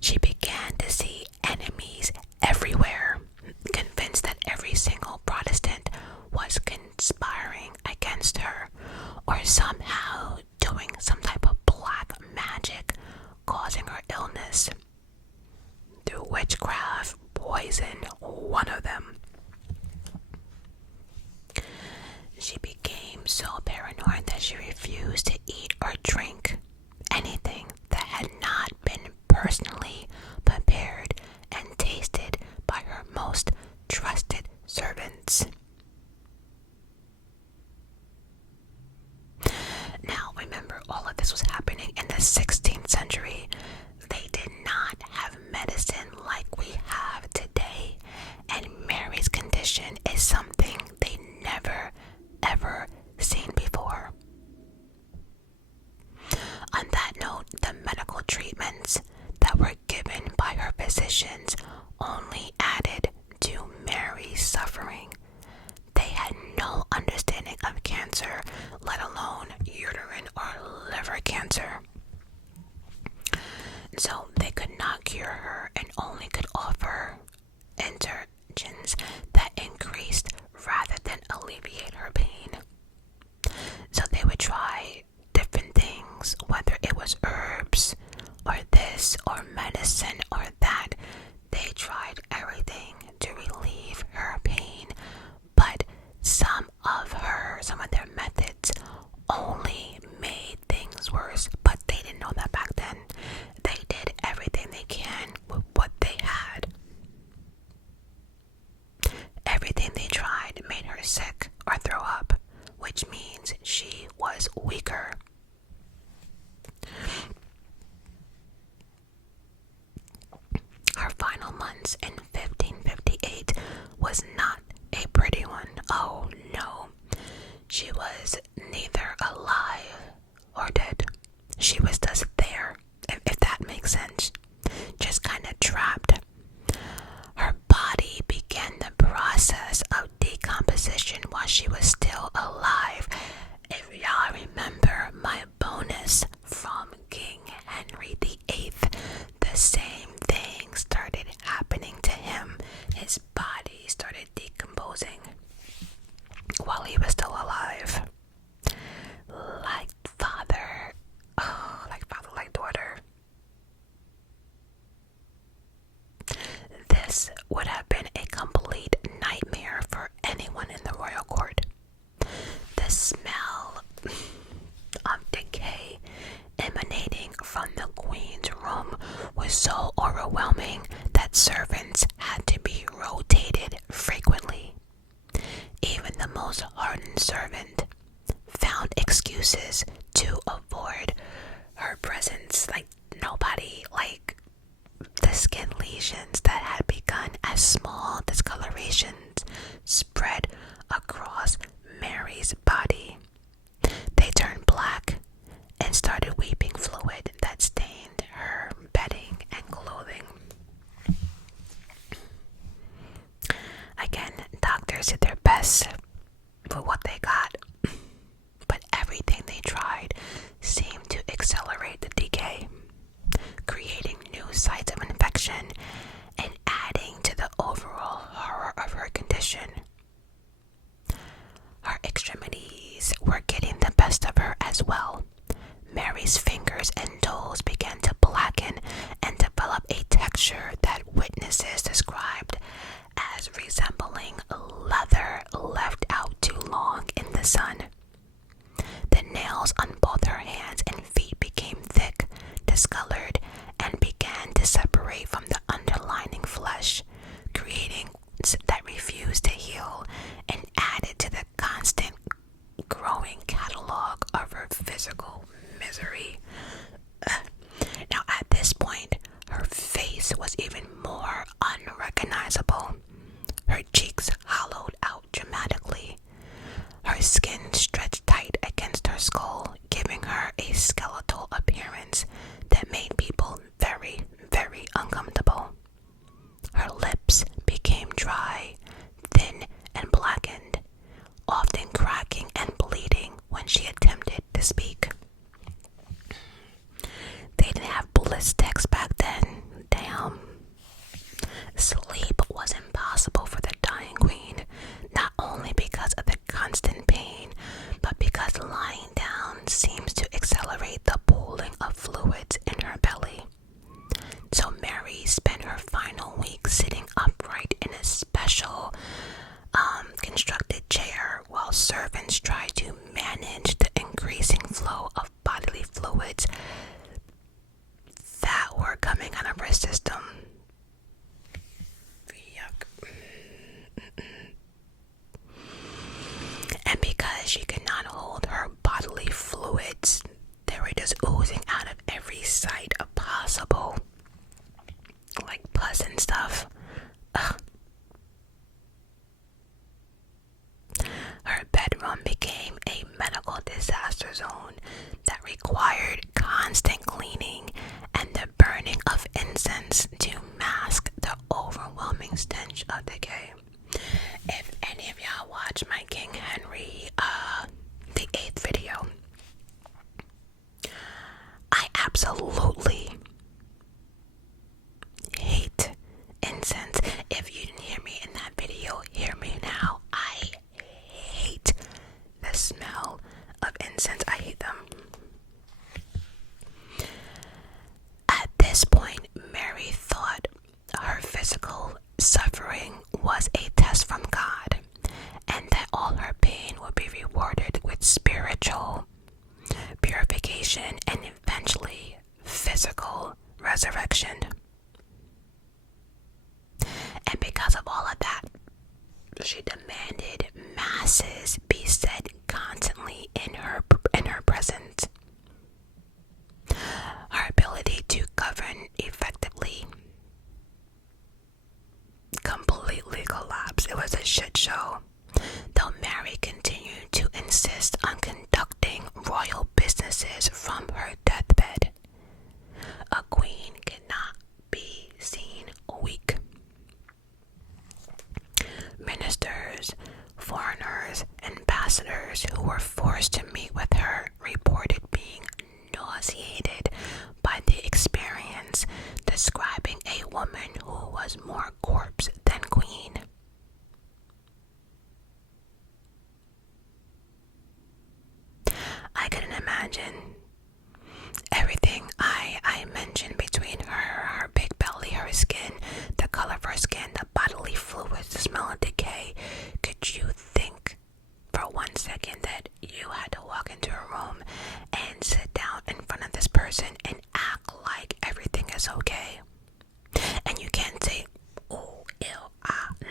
She began to see enemies everywhere, convinced that every single Protestant was conspiring against her, or somehow doing some type of black magic causing her illness. Through witchcraft, poison, one of them. She became so paranoid that she refused to eat or drink anything that had not been personally prepared and tasted by her most trusted servants. Now remember, all of this was happening in the 16th century. They did not have medicine like we have today, and Mary's condition is something they never ever seen before. On that note, the medical treatments that were given by her physicians only added to Mary's suffering. They had no understanding of cancer, let alone uterine or liver cancer. So they could not cure her and only could offer interventions that increased rather than alleviate her pain. means she was weaker. Her final months in 1558 was not a pretty one. Oh no. She was neither alive or dead. She was just there, if that makes sense. Just kind of trapped. Her body began the process of decomposition while she was still alive. If y'all remember my bonus from King Henry VIII, the same thing started happening to him. His body started decomposing while he was still alive. Like father, like daughter. This would have been a complete nightmare for anyone in the royal court. The smell of decay emanating from the queen's room was so overwhelming that servants had to be rotated frequently. Even the most hardened servant found excuses to avoid her presence. Like nobody, like the skin lesions that had begun as small discolorations spread across Mary's body. They turned black and started weeping fluid that stained her bedding and clothing. Again, doctors did their best with what they got, but everything they tried seemed to accelerate the decay, creating new sites of infection and adding to the overall horror of her condition. Her extremities were getting the best of her as well. Mary's fingers and toes began to blacken and develop a texture that witnesses described as resembling leather left out too long in the sun. The nails on both her hands and feet became thick, discolored, and began to separate from the underlying flesh, creating that refused to heal and added to the constant growing catalog of her physical misery. Now at this point, her face was even more unrecognizable. Her cheeks hollowed out dramatically. Her skin stretched tight against her skull, giving her a skeletal appearance that made people very, very uncomfortable. Her lips became dry, thin, and blackened, often cracking and bleeding when she attempted to speak. They didn't have ballistics back then. Damn. Sleep was impossible for the dying queen, not only because of the constant pain, but because lying down seems to accelerate the pooling of fluids in her belly. So Mary spent her final week sitting upright in a special constructed chair while servants tried to manage the increasing flow of bodily fluids that were coming out of her system. Yuck. And because she could not hold her bodily fluids, they were just oozing out of every site possible, like pus and stuff. Ugh. Her bedroom became a medical disaster zone that required constant cleaning and the burning of incense to mask the overwhelming stench of decay. If any of y'all watch my King Henry the 8th video, I absolutely hate incense. If you didn't hear me in that video, hear me now. I hate the smell of incense. I hate them. At this point, Mary thought her physical suffering was a test from God, and that all her pain would be rewarded with spiritual purification and eventually physical resurrection. And because of all of that, she demanded masses be said constantly in it was a shit show. Though Mary continued to insist on conducting royal businesses from her deathbed. A queen cannot be seen weak. Ministers, foreigners, ambassadors who were forced to meet with her reported being nauseated by the experience, describing a woman who was more corpse than queen. I couldn't imagine everything I mentioned between her big belly, her skin, the color of her skin, the bodily fluids, the smell of decay. Could you think for 1 second that you had to walk into a room and sit down in front of this person and act like everything is okay? And you can't say, oh, ew,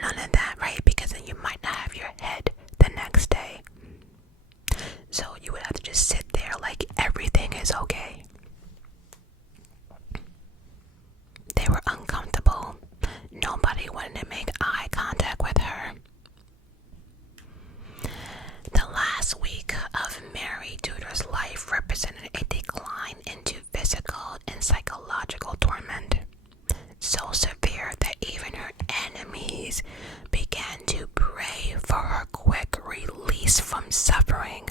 none of that, right? Because then you might not have your head the next day. So you would have to just sit there like everything is okay. They were uncomfortable. Nobody wanted to make eye contact with her. The last week of Mary Tudor's life represented a decline into physical and psychological torment, so severe that even her enemies began to pray for her quick release from suffering.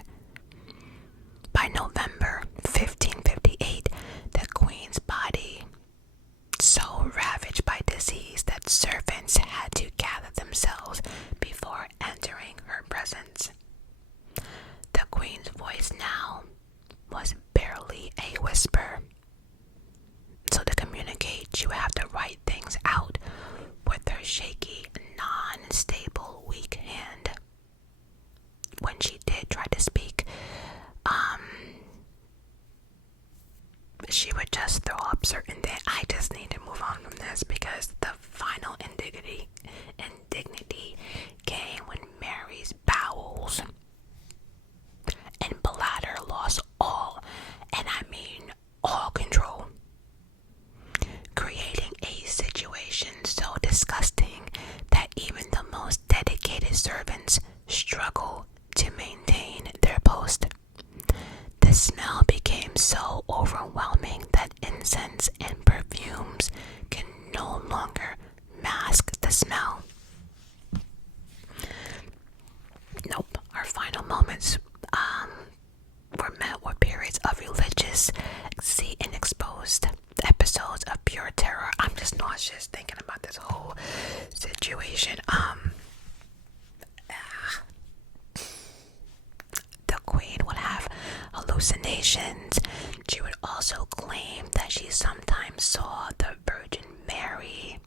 By November 1558, the Queen's body, so ravaged by disease that servants had to gather themselves before entering her presence. The Queen's voice now was barely a whisper. So to communicate, she would have to write things out with her shaky, non-stable, weak hand. When she did try to speak, she would just throw up certain things. I just need to move on from this because the final indignity came when Mary's bowels and bladder lost all, and I mean all control, creating a situation so disgusting that even the most dedicated servants struggle to maintain their post. The smell became so overwhelming that incense and perfumes can no longer mask the smell. Nope, our final moments were met with periods of religious and exposed episodes of pure terror. I'm just nauseous thinking about this whole situation. The Queen would have hallucinations. She would also claim that she sometimes saw the Virgin Mary.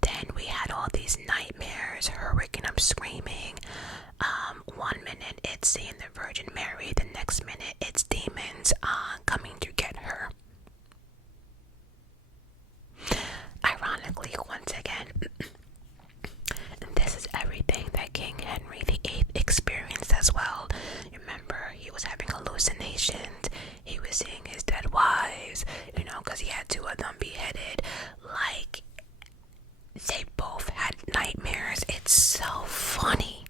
Then we had all these nightmares, her waking up screaming. 1 minute it's seeing the Virgin Mary, the next minute it's demons coming to get her. Ironically, once again, this is everything that King Henry VIII experienced as well. Remember, he was having hallucinations. He was seeing his dead wives, because he had 2 of them beheaded. Like, they both had nightmares. It's so funny.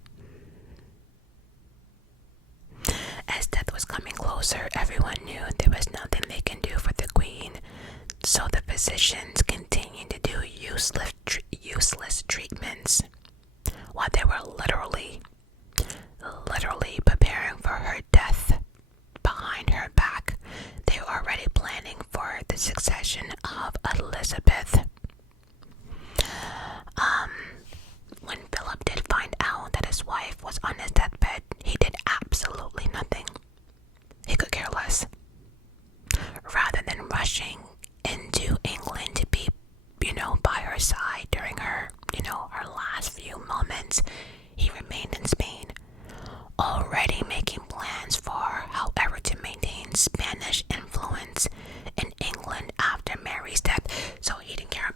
As death was coming closer, everyone knew there was nothing they can do for the Queen. So the physicians continued to do useless treatments while they were literally preparing for her death. Behind her back, they were already planning for the succession of Elizabeth. When Philip did find out that his wife was on his deathbed, he did absolutely nothing. He could care less. Rather than rushing into England to be, by her side during her, her last few moments, he remained in Spain, already making plans for however to maintain Spanish influence in England after Mary's death. So he didn't care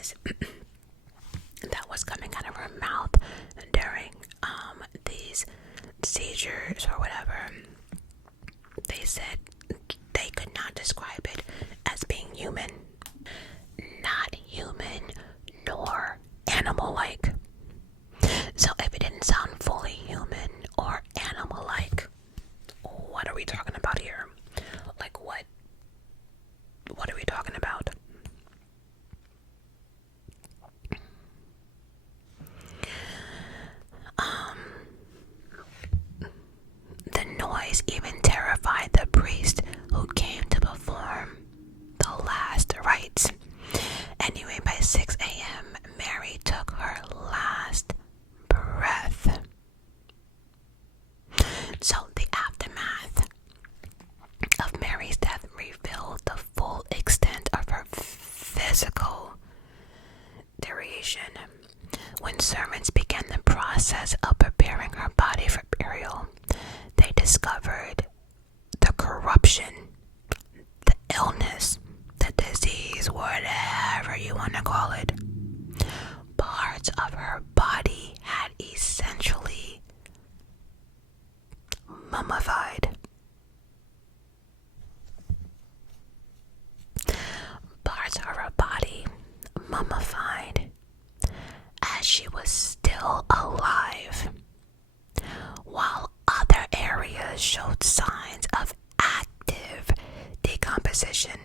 was that was coming out of her mouth during these seizures or whatever. They said they could not describe it as being human. Not human nor animal-like. So if it didn't sound fully human or animal-like, what are we talking about here? Like what are we talking about? The noise even terrified the priest who came to perform the last rites. Anyway, by 6 a.m., Mary took her last breath. So the aftermath of Mary's death revealed the full extent of her physical duration. When servants began the process of preparing her body for burial, they discovered the corruption, the illness, the disease, whatever you want to call it. Parts of her body had essentially mummified. Parts of her body mummified as she was still alive, while other areas showed signs of active decomposition.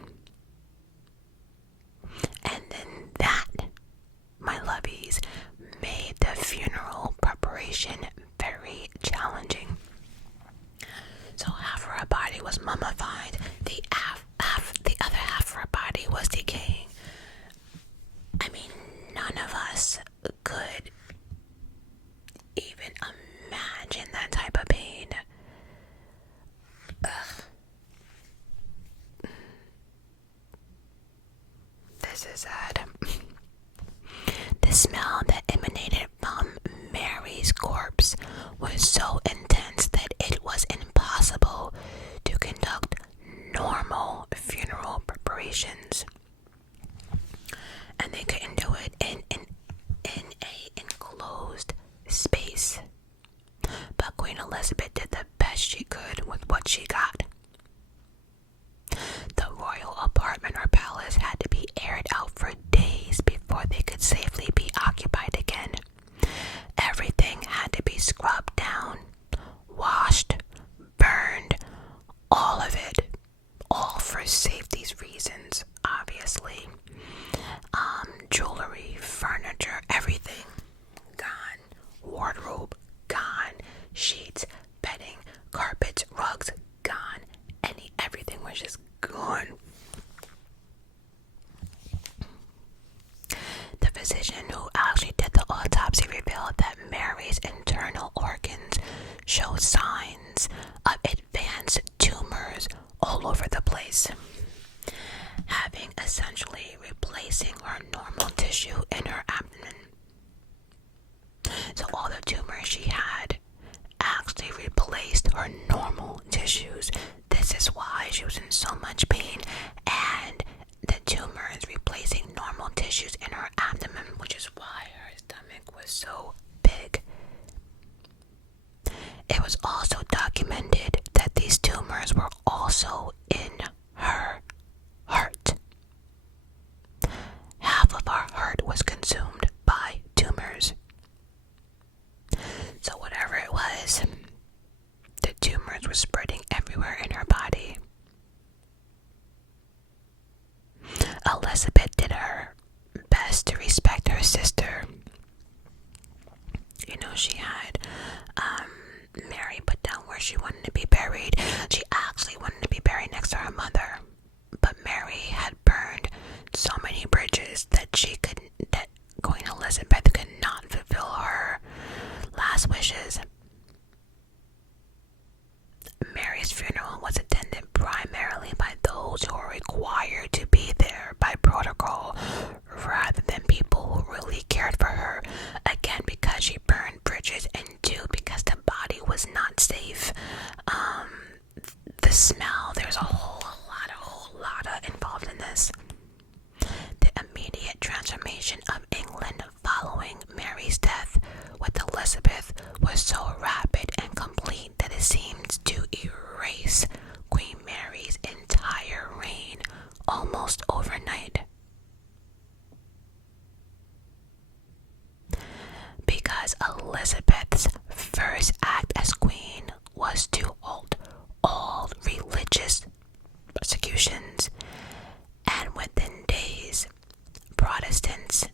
And then that, my lovies, made the funeral preparation very challenging. So half of her body was mummified, the other half of her body was decaying. I mean, none of us could even imagine that type of pain. Ugh. This is sad. The smell that emanated from Mary's corpse was so intense that it was impossible to conduct normal funeral preparations. And they couldn't do it in a enclosed space. But Queen Elizabeth did the best she could with what she got. The royal apartment or palace had to be aired out for days before they could safely be occupied again. Everything had to be scrubbed down, washed, burned, all of it. All for safety's reasons, obviously. Jewelry, furniture, everything gone. Wardrobe gone. Sheets, bedding, carpets, rugs gone. Everything was just gone. The physician who actually did the autopsy revealed that Mary's internal organs showed signs of advanced tumors all over the place, having essentially replacing her normal tissue in her abdomen. So all the tumors she had actually replaced her normal tissues. This is why she was in so much pain, and the tumors replacing normal tissues in her abdomen, which is why her stomach was so big. It was also documented that these tumors were also in her heart. Half of her heart was consumed by tumors. So whatever it was, the tumors were spreading everywhere in her body. Elizabeth did her best to respect her sister. You know, she had Mary put down where she wanted to be buried. She actually wanted to be buried transformation of England following Mary's death with Elizabeth was so rapid and complete that it seemed to erase Queen Mary's entire reign almost overnight. Because Elizabeth's first act as queen was to halt all religious persecutions, and within days, Protestants